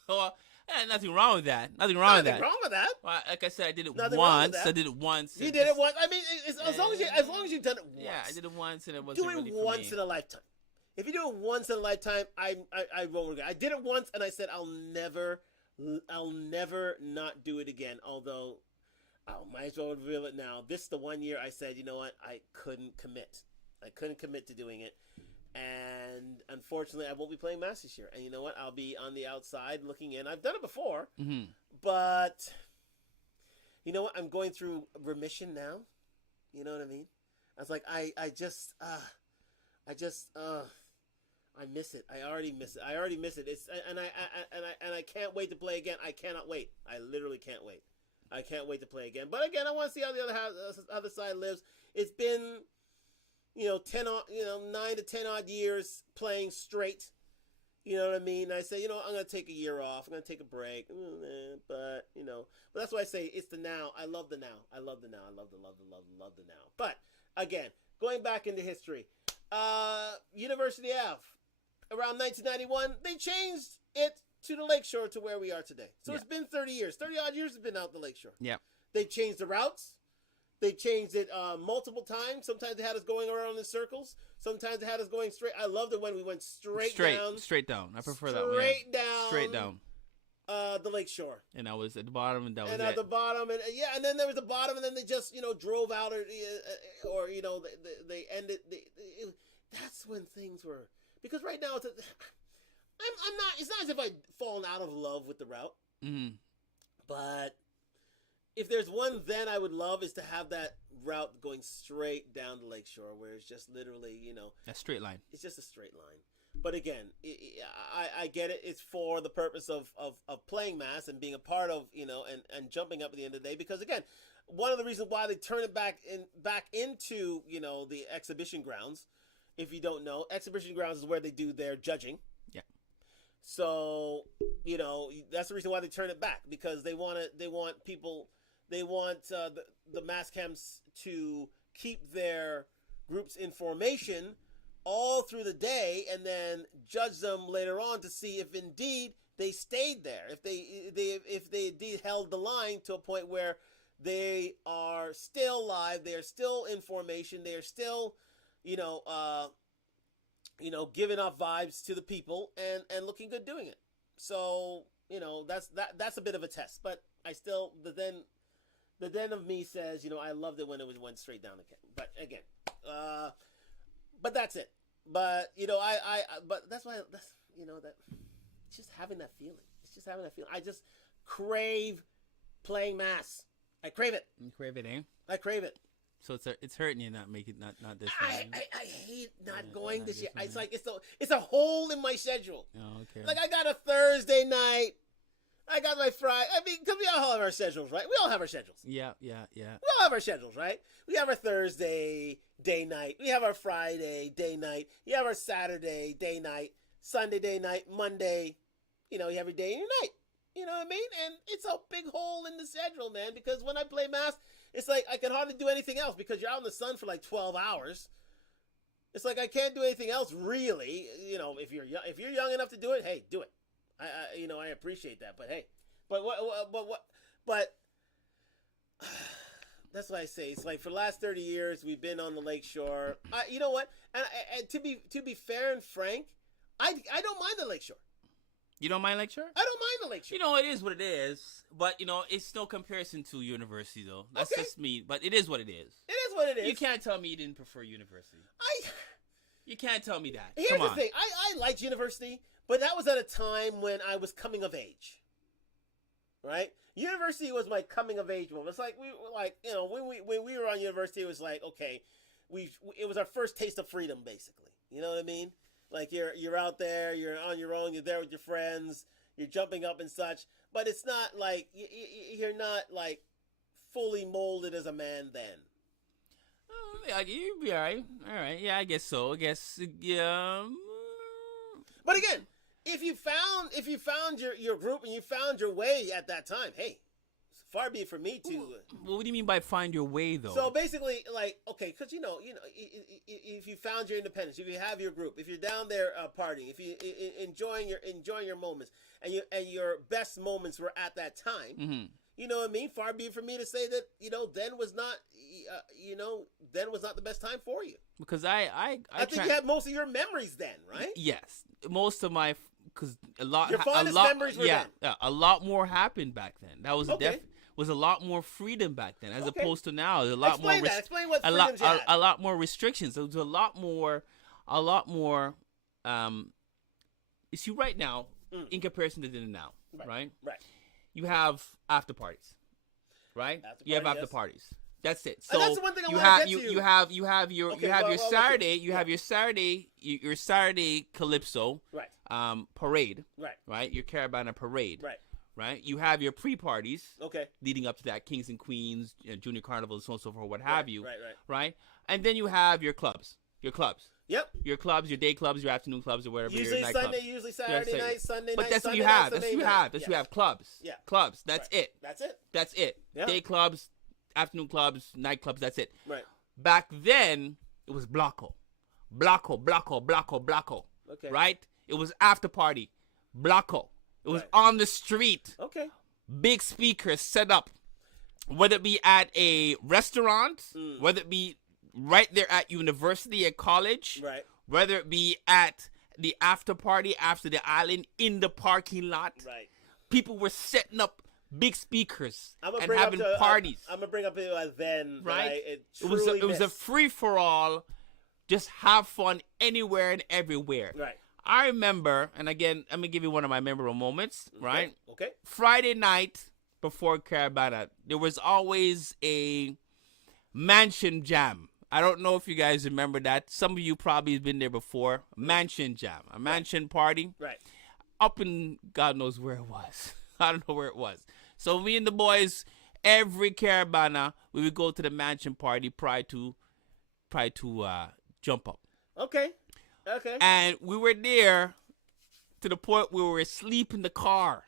Well, nothing wrong with that. Nothing wrong with that. Well, like I said, I did it once. I did it once. You did it once. I mean, as long as you've done it once. Yeah, I did it once, and it wasn't really for me. Do it once in a lifetime. If you do it once in a lifetime, I won't regret. I did it once, and I said I'll never not do it again. Although, I might as well reveal it now. This is the one year I said, you know what, I couldn't commit. I couldn't commit to doing it. And unfortunately, I won't be playing mass this year. And you know what? I'll be on the outside looking in. I've done it before, but you know what? I'm going through remission now. You know what I mean? I was like, I miss it. I already miss it. It's and I can't wait to play again. I cannot wait. I literally can't wait. I can't wait to play again. But again, I want to see how the other side lives. It's been 9 to 10 odd years playing straight. You know what I mean? I say, I'm going to take a year off. I'm going to take a break. But that's why I say it's the now. I love the now. I love the now. I love the now. But again, going back into history, University Ave, around 1991, they changed it to the Lakeshore to where we are today. So It's been 30 years. 30 odd years has been out the Lakeshore. Yeah. They changed the routes. They changed it multiple times. Sometimes they had us going around in circles. Sometimes they had us going straight. I loved it when we went straight down. Straight down. I prefer that one. Straight down. The Lakeshore. And I was at the bottom, and that was it. And at the bottom, and then there was the bottom, and then they just drove out, or they ended. That's when things were, because right now I'm not. It's not as if I'd fallen out of love with the route. Mm-hmm. But if there's one then I would love is to have that route going straight down the Lakeshore, where it's just literally, a straight line. It's just a straight line. But again, I get it. It's for the purpose of playing mass and being a part of, and jumping up at the end of the day. Because again, one of the reasons why they turn it back into, the exhibition grounds, if you don't know, exhibition grounds is where they do their judging. Yeah. So, that's the reason why they turn it back, because they want the mass camps to keep their groups in formation all through the day, and then judge them later on to see if indeed they stayed there, if they indeed held the line to a point where they are still live, they are still in formation, they are still, giving off vibes to the people and looking good doing it. So that's a bit of a test, but I still the den of me says, I loved it when it went straight down again. But again, but that's it. But but that's why that it's just having that feeling. I just crave playing mass. I crave it. You crave it, eh? I crave it. So it's hurting you not make it not this year. I hate not going this year. It's like it's a hole in my schedule. Oh, okay. Like I got a Thursday night. I got my Friday. I mean, because we all have our schedules, right? We all have our schedules. Yeah. We all have our schedules, right? We have our Thursday day night. We have our Friday day night. You have our Saturday day night. Sunday day night. Monday, you have your day and your night. You know what I mean? And it's a big hole in the schedule, man. Because when I play mass, it's like I can hardly do anything else because you're out in the sun for like 12 hours. It's like I can't do anything else really. If you're young enough to do it, hey, do it. I appreciate that, but hey, but that's why I say it's like for the last 30 years we've been on the lakeshore. You know what? And to be fair and frank, I don't mind the lakeshore. You don't mind lakeshore? I don't mind the lakeshore. It is what it is, but it's no comparison to university though. That's just me, but it is what it is. It is what it is. You can't tell me you didn't prefer university. You can't tell me that. Here's the thing. I liked university. But that was at a time when I was coming of age, right? University was my coming of age moment. It's like when we were on university, it was like okay, it was our first taste of freedom, basically. You know what I mean? Like you're out there, you're on your own, you're there with your friends, you're jumping up and such. But it's not like you're not like fully molded as a man then. You'd be all right. All right, yeah, I guess so. I guess yeah. But again. If you found your group and you found your way at that time, hey, far be it from me to. Well, what do you mean by find your way, though? So basically, like, okay, because if you found your independence, if you have your group, if you're down there partying, if you enjoying your moments, and your best moments were at that time, mm-hmm. You know what I mean? Far be it from me to say that then was not the best time for you. Because I think you had most of your memories then, right? Yes, most of my. Because your fondest memories were then. Yeah, a lot more happened back then. That was was a lot more freedom back then, as opposed to now. There's a lot more. Explain what freedoms you had. A lot more restrictions. There was a lot more. You see, right now, in comparison to now, right? Right. You have after parties, right? You have after parties. That's it. So that's the one thing I want to get to. You have your Saturday. You have your Saturday calypso. Right. Parade. Right. Right. Your Caribana parade. Right. Right. You have your pre-parties. Okay. Leading up to that, Kings and Queens, Junior Carnival, so on and so forth, what have you. Right. Right. And then you have your clubs. Yep. Your clubs, your day clubs, your afternoon clubs, or whatever. Usually your night Sunday, clubs. usually Saturday night, Sunday night. But that's Sunday what you have. night, That's what you Sunday have. night. That's what you have. Clubs. Yeah. Clubs. That's it. That's it. Yeah. Day clubs, afternoon clubs, night clubs. That's it. Right. Back then, it was blocko. Okay. Right? It was after party. Blocko. It was on the street. Okay. Big speakers set up. Whether it be at a restaurant, whether it be right there at university, at college, right. Whether it be at the after party after the island in the parking lot. Right. People were setting up big speakers and having parties. parties. I'm going to bring up then. Right? It was a free-for-all. Just have fun anywhere and everywhere. Right. I remember, and again, I'm going to give you one of my memorable moments, right? Okay. Friday night before Caribana, there was always a mansion jam. I don't know if you guys remember that. Some of you probably have been there before. Mansion jam. A mansion party. Right. Up in God knows where it was. I don't know where it was. So me and the boys, every Caribana, we would go to the mansion party prior to jump up. Okay. And we were there to the point where we were asleep in the car.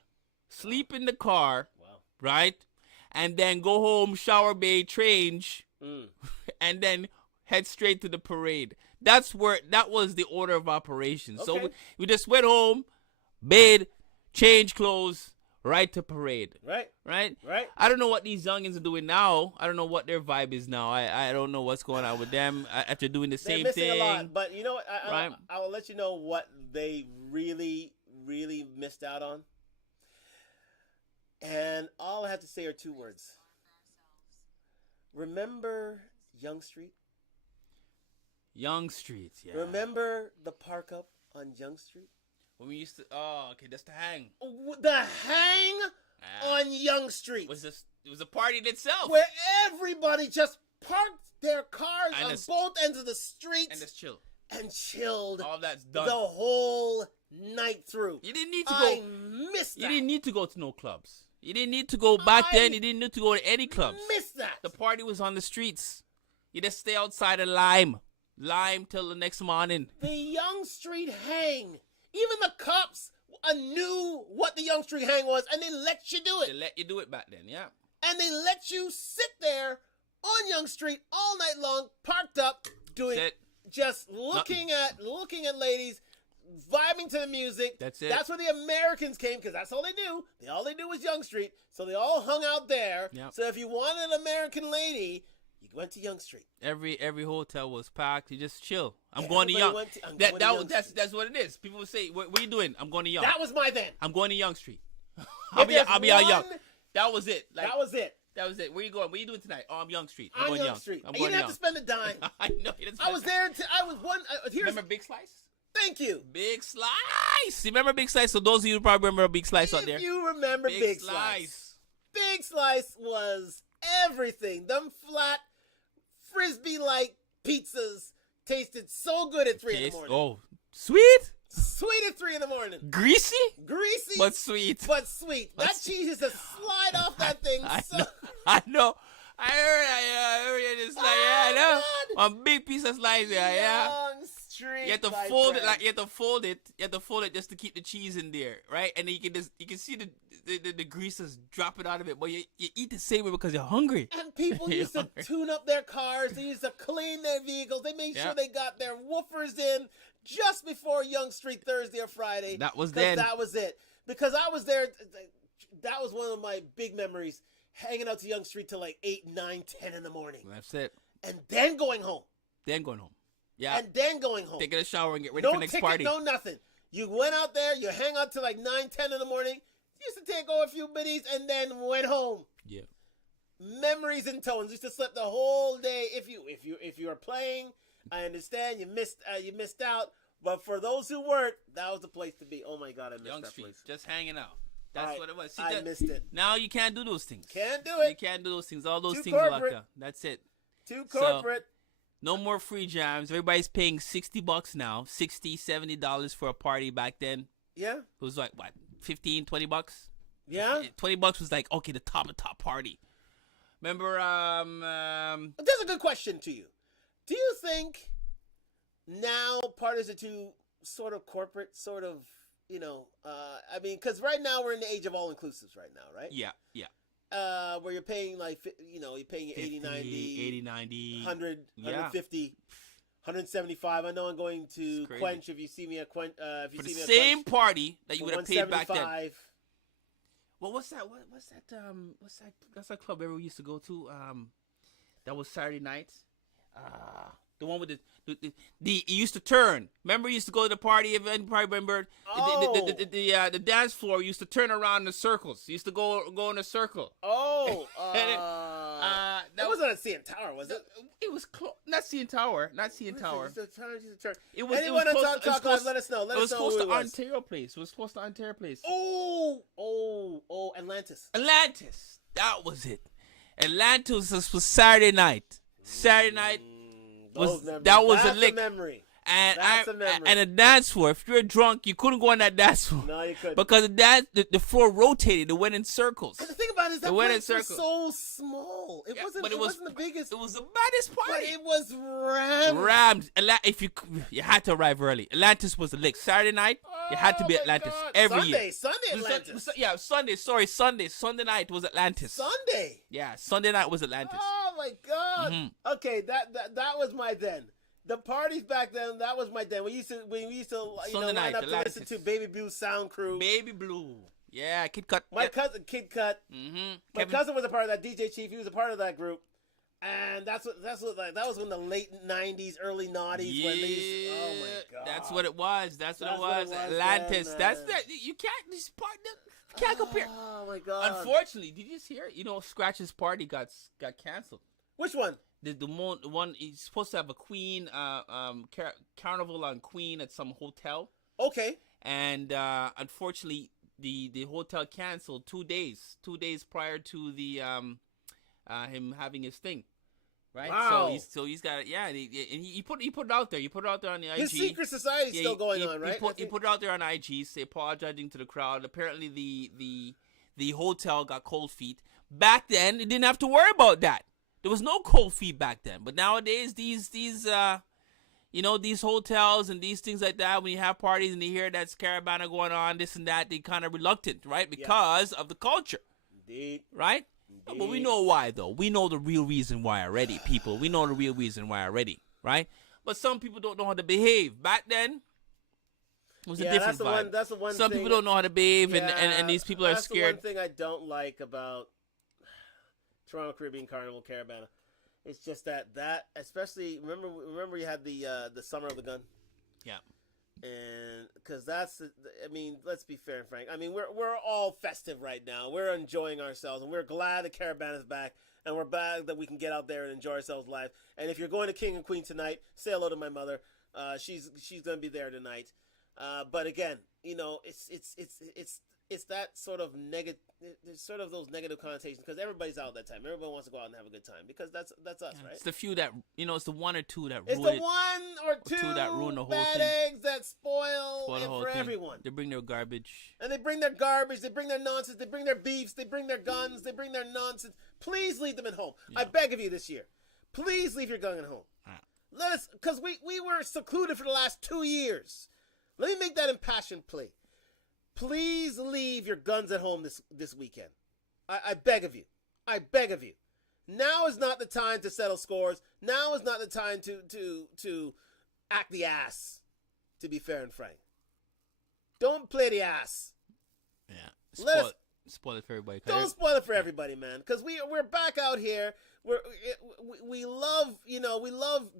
Wow. Right? And then go home, shower, bathe, change, and then head straight to the parade. That was the order of operations. Okay. So we just went home, bathe, change clothes, right to parade. Right. I don't know what these youngins are doing now. I don't know what their vibe is now. I don't know what's going on with them after doing the same thing. They're missing a lot. But you know what? I will let you know what they really, really missed out on. And all I have to say are two words. Remember Young Street? Young Street, yeah. Remember the park up on Young Street? When we used to, that's the hang. The hang on Young Street. It was a party in itself. Where everybody just parked their cars on both ends of the street. And just chill. And chilled. All that's done. The whole night through. You didn't need to I go. missed that. You didn't need to go to no clubs. You didn't need to go back then. You didn't need to go to any clubs. Missed that. The party was on the streets. You just stay outside of Lime till the next morning. The Young Street Hang. Even the cops knew what the Young Street Hang was, and they let you do it. They let you do it back then, yeah. And they let you sit there on Young Street all night long, parked up, doing just looking at ladies, vibing to the music. That's it. That's where the Americans came, because that's all they knew. All they knew was Young Street, so they all hung out there. Yep. So if you wanted an American lady, you went to Young Street. Every hotel was packed. You just chill. I'm going to Young. That's what it is. People would say, "What are you doing?" I'm going to Young. That was my then. I'm going to Young Street. I'll be out Young. That was it. That was it. That was it. Where you going? What are you doing tonight? Oh, I'm Young Street. I'm going Young Street. I'm you going didn't Young. have to spend a dime. I know. I was there. I was one. Remember Big Slice? Thank you. Big Slice. You remember Big Slice? So those of you who probably remember Big Slice out there. If you remember Big Slice. Big Slice was everything. Them flat, Frisbee-like pizzas tasted so good at 3 in the morning. Oh, sweet? Sweet at 3 in the morning. Greasy? Greasy. But sweet. That cheese is to slide off that thing. I know. I heard it. It's like, I know. One big piece of slice there, yeah. Young Street. You have to fold it like you have to fold it just to keep the cheese in there, right? And then you can see the greases dropping out of it, but you eat the same way because you're hungry. And people used to tune up their cars. They used to clean their vehicles. They made sure they got their woofers in just before Young Street Thursday or Friday. That was then. That was it. Because I was there. That was one of my big memories. Hanging out to Young Street till like 8, 9, 10 in the morning. That's it. And then going home. Yeah. And then going home. Taking a shower and get ready for the next party. No nothing. You went out there, you hang out till like 9, 10 in the morning. Used to take over a few biddies and then went home. Yeah. Memories and tones. Used to sleep the whole day. If you were playing, I understand you missed out. But for those who weren't, that was the place to be. Oh my God, I missed Young that Street, place. just hanging out. That's what it was. See, I missed it. Now you can't do those things. Can't do it. You can't do those things. All those Too things are locked corporate. down. That's it. Too corporate. No more free jams. Everybody's paying $60 now. $60, $70 for a party back then. Yeah. It was like, what, $15, $20? Yeah. $20 was like, okay, the top party. Remember, There's a good question to you. Do you think now parties are too sort of corporate, sort of, I mean, because right now we're in the age of all-inclusives right now, right? Yeah. Where you're paying like, you're paying 80, 90, 100, 150, 175. I know I'm going to Quench if you see me at Quench. For the same party that you would have paid back then. Well, what's that? That's that club everyone used to go to. That was Saturday nights. The one with the it used to turn. Remember, you used to go to the party event. You probably remember the dance floor used to turn around in circles. You used to go in a circle. Oh, that wasn't at CN Tower, was it? It was not CN Tower. Not CN Tower. It was. Anyone on Talk Live, let us know. Let us know who it was. Ontario Place. It was close to Ontario Place. Oh, Atlantis. Atlantis. That was it. Atlantis was Saturday night. Saturday night. That was a lick. Memory. And a dance floor. If you're drunk, you couldn't go on that dance floor. No, you couldn't. Because the floor rotated. It went in circles. And the thing about it is that place was so small. It wasn't the biggest. It was the baddest party. But it was rammed. Rammed. If you had to arrive early. Atlantis was a lick. Saturday night, you had to be Atlantis every year. Sunday Atlantis. Sunday night was Atlantis. Sunday. Yeah, Sunday night was Atlantis. Oh my God. Mm-hmm. Okay, that was my then. The parties back then, that was my then. We used to line up to listen to Baby Blue Sound Crew. Baby Blue. Yeah, Kid Cut. My cousin, Kid Cut. Mm-hmm. My cousin was a part of that. DJ Chief, he was a part of that group. And that was in the late 90s, early noughties. Yeah. Oh my God. That's what it was. Atlantis. That's that. You can't compare. Oh my God. Unfortunately, did you just hear? Scratch's party got canceled. Which one? The one he's supposed to have a Queen carnival on Queen at some hotel. Okay. And unfortunately, the hotel canceled 2 days prior to the him having his thing. Right. Wow. So he's got it. Yeah. And he put it out there. You put it out there on the IG. His secret society's still going on, right? He put it out there on IG, say apologizing to the crowd. Apparently the hotel got cold feet. Back then, it didn't have to worry about that. There was no cold feet back then. But nowadays, these hotels and these things like that, when you have parties and you hear that's Caribana going on, this and that, they kind of reluctant, right? Because of the culture. Indeed. Right? Indeed. But we know why, though. We know the real reason why already, people. We know the real reason why already, right? But some people don't know how to behave. Back then, it was a different vibe. That's the one some thing, people don't know how to behave, and these people are scared. That's the one thing I don't like about Toronto Caribbean Carnival Caribana. It's just that especially remember you had the Summer of the Gun. Yeah. And because let's be fair and frank. I mean, we're all festive right now. We're enjoying ourselves, and we're glad the Caribana's back, and we're glad that we can get out there and enjoy ourselves live. And if you're going to King and Queen tonight, say hello to my mother. She's gonna be there tonight. But again, it's that sort of negative. There's sort of those negative connotations because everybody's out that time. Everybody wants to go out and have a good time because that's us, right? It's the few that it's the one or two that it's ruin the one or two that ruin the whole bad thing. eggs that spoil it for everyone. They bring their garbage. And they bring their garbage. They bring their nonsense. They bring their beefs. They bring their guns. They bring their nonsense. Please leave them at home. Yeah. I beg of you this year. Please leave your gun at home. Let us, because we were secluded for the last 2 years. Let me make that impassioned plea. Please leave your guns at home this weekend. I beg of you. I beg of you. Now is not the time to settle scores. Now is not the time to act the ass, to be fair and frank. Don't play the ass. Yeah. Spoil it for everybody. Don't spoil it for everybody, man. Because we're back out here. We love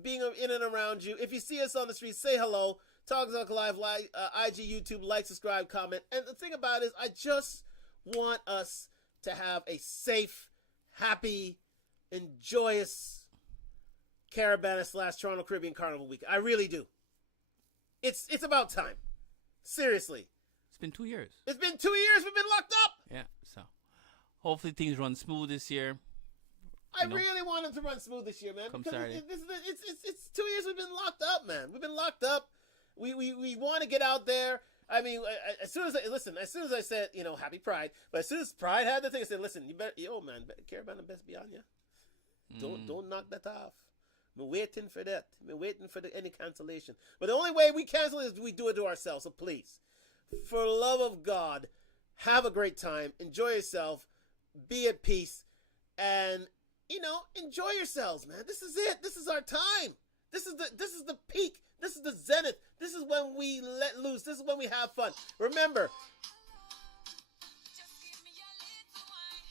being in and around you. If you see us on the street, say hello. Talk Live, IG, YouTube, like, subscribe, comment. And the thing about it is, I just want us to have a safe, happy, and joyous Caribana / Toronto Caribbean Carnival week. I really do. It's about time. Seriously. It's been 2 years. It's been 2 years we've been locked up. Yeah, so hopefully things run smooth this year. I really wanted to run smooth this year, man. Come because Saturday. It's 2 years we've been locked up, man. We've been locked up. We want to get out there. I mean, as soon as I said, happy Pride, but as soon as Pride had the thing, I said, listen, you better, Caribana best be on you. Don't knock that off. I'm waiting for that. I'm waiting for any cancellation. But the only way we cancel is we do it to ourselves. So please, for the love of God, have a great time. Enjoy yourself. Be at peace. And, enjoy yourselves, man. This is it. This is our time. This is the peak. This is the zenith. This is when we let loose. This is when we have fun. Remember,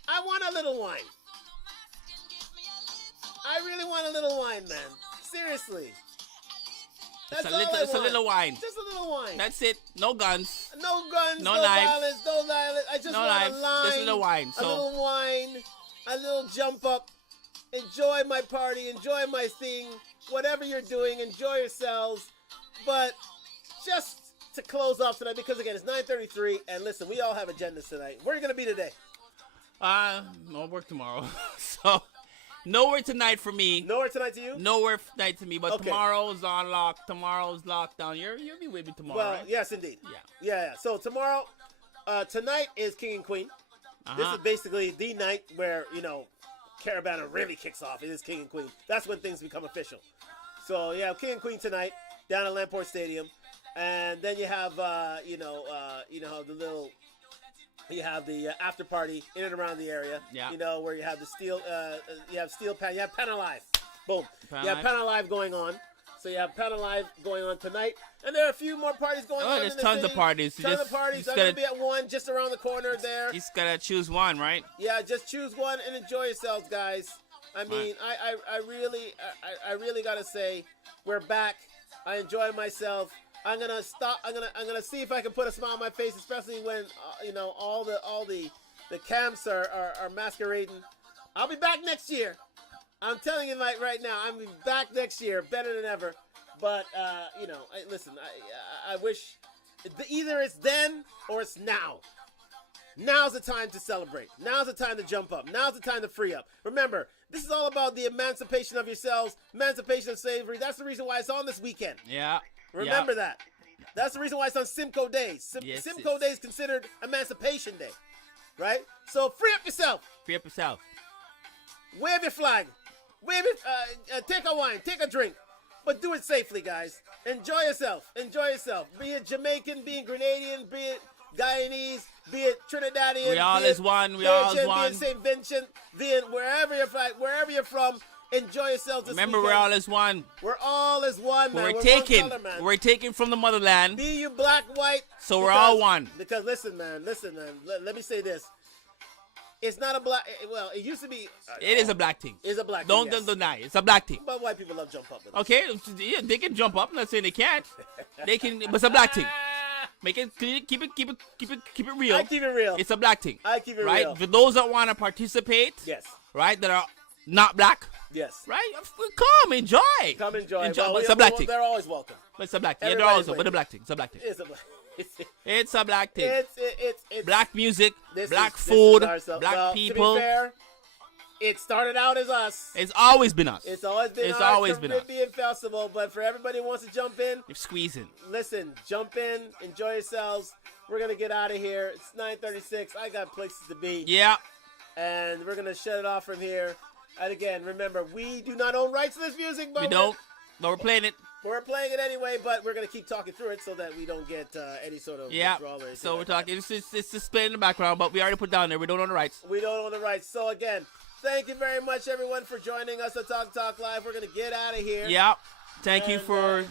I want a little wine. I really want a little wine, man. Seriously. That's it's a little wine. Just a little wine. That's it. No guns. No guns. No knives. Violence. No violence. I just no want knives. a line. Just a little wine. A little wine. A little jump up. Enjoy my party. Enjoy my thing. Whatever you're doing, enjoy yourselves. But just to close off tonight, because again, it's 9:33, and listen, we all have agendas tonight. Where are you going to be today? I'll work tomorrow. So, nowhere tonight for me. Nowhere tonight to you? Nowhere tonight to me, but Okay. Tomorrow's on lock. Tomorrow's lockdown. You'll be with me tomorrow, Well, right? yes, indeed. Yeah. So tomorrow, tonight is King and Queen. This is basically the night where, Caribana really kicks off. It is King and Queen. That's when things become official. So, yeah, King and Queen tonight down at Lamport Stadium. And then you have, you have the after party in and around the area. Yeah. Where you have the steel pan. You have Pan Alive. Boom. Pan You have Alive. Pan Alive going on. So you have Pan Alive going on tonight. And there are a few more parties going on. There's in the tons city. of parties. Tons of parties. I'm going to be at one just around the corner there. You just gotta choose one, right? Yeah, just choose one and enjoy yourselves, guys. I mean, I really gotta say, we're back. I enjoy myself. I'm gonna stop. I'm gonna see if I can put a smile on my face, especially when all the camps are masquerading. I'll be back next year. I'm telling you right now, I'm be back next year, better than ever. But listen, I wish either it's then or it's now. Now's the time to celebrate. Now's the time to jump up. Now's the time to free up. Remember, this is all about the emancipation of yourselves, emancipation of slavery. That's the reason why it's on this weekend. Yeah. Remember that. That's the reason why it's on Simcoe Days. Simcoe Day is considered Emancipation Day, right? So free up yourself. Free up yourself. Wave your flag. Wave it. Take a wine. Take a drink. But do it safely, guys. Enjoy yourself. Enjoy yourself. Be it Jamaican, be it Grenadian, be it Guyanese, be it Trinidadian. We all is one. We all is one. Be it St. Vincent, be it wherever you're from. Enjoy yourselves this Remember, weekend. we're all as one. We're all as one, man. We're taken from the motherland. Be you black, white. So we're all one. Because listen, man. Let me say this. It's not a black. Well, it used to be. It is a black thing. It's a black thing. Don't deny. It's a black thing. But white people love jump up. Okay, yeah, they can jump up. I'm not saying they can't. They can, but it's a black thing. Make it keep it real. I keep it real. It's a black thing. I keep it right? real. For those that want to participate. Yes. Right, that are not black. Yes. Right? Come enjoy. Come enjoy. Well, but it's a black thing. They're always welcome. But it's a black thing. Yeah, they're always, but a black thing. It's a black thing. It's a black. It's a black thing. It's black music, black food, black well, people. To be fair, it started out as us. It's always been us. It's always been it's our always been us. Caribbean festival. But for everybody who wants to jump in, you're squeezing. Listen, jump in, enjoy yourselves. We're gonna get out of here. It's 9:36. I got places to be. Yeah. And we're gonna shut it off from here. And again, remember, we do not own rights to this music, but we don't. But we're playing it. We're playing it anyway, but we're gonna keep talking through it so that we don't get any sort of withdrawal or anything. So we're talking. It's just playing in the background, but we already put down there. We don't own the rights. We don't own the rights. So again, thank you very much, everyone, for joining us at Talk Live. We're gonna get out of here. Yeah. Thank you for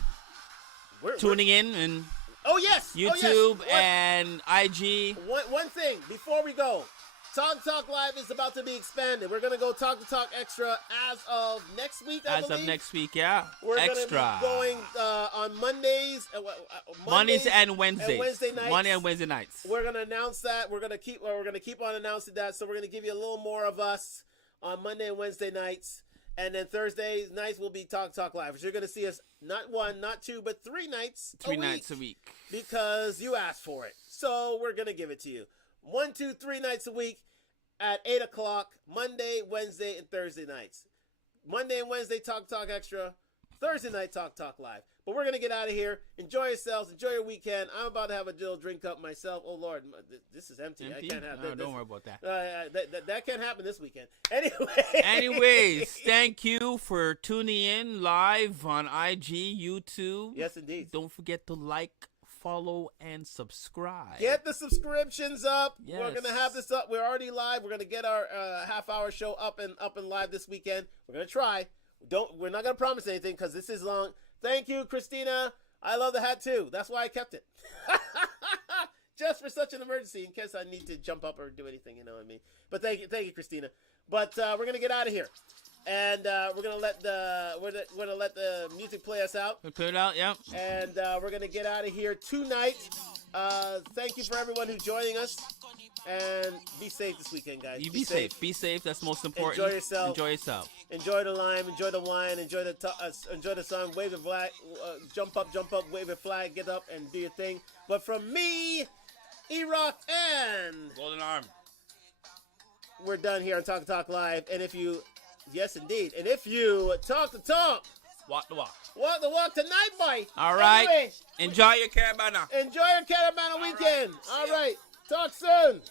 tuning in and. Oh yes. YouTube and IG. One thing before we go. Talk Live is about to be expanded. We're going to go Talk Extra as of next week, I believe. Of next week, yeah. We're Extra. Going on Mondays. Mondays and Wednesdays. And Wednesday nights. Monday and Wednesday nights. We're going to announce that. We're going to keep on announcing that. So we're going to give you a little more of us on Monday and Wednesday nights. And then Thursday nights will be Talk Live. So you're going to see us not one, not two, but 3 nights a week. 3 nights a week. Because you asked for it. So we're going to give it to you. 1, 2, 3 nights a week at 8 o'clock, Monday, Wednesday, and Thursday nights. Monday and Wednesday, Talk Extra. Thursday night, Talk Live. But we're going to get out of here. Enjoy yourselves. Enjoy your weekend. I'm about to have a little drink up myself. Oh, Lord, this is empty. I can't have that. Don't worry about that. That can't happen this weekend. Anyways, thank you for tuning in live on IG, YouTube. Yes, indeed. Don't forget to like, follow, and subscribe. Get the subscriptions up. Yes. We're gonna have this up. We're already live. We're gonna get our half-hour show up and live this weekend. We're gonna try. We're not gonna promise anything because this is long. Thank you, Christina. I love the hat too. That's why I kept it. Just for such an emergency, in case I need to jump up or do anything. You know what I mean? But thank you, Christina. But we're gonna get out of here. And we're gonna let the music play us out. We put it out, yeah. And we're gonna get out of here tonight. Thank you for everyone who's joining us. And be safe this weekend, guys. You be safe. Be safe. That's most important. Enjoy yourself. Enjoy yourself. Enjoy the lime. Enjoy the wine. Enjoy the sun. Wave the flag. Jump up. Wave the flag. Get up and do your thing. But from me, E-Rock, and Golden Arm, we're done here on Talk Live. And if you Yes, indeed. And if you talk the talk, walk the walk. Walk the walk tonight, boy. All right. Anyway, enjoy your Caribana. Enjoy your Caribana weekend. All right. Talk soon.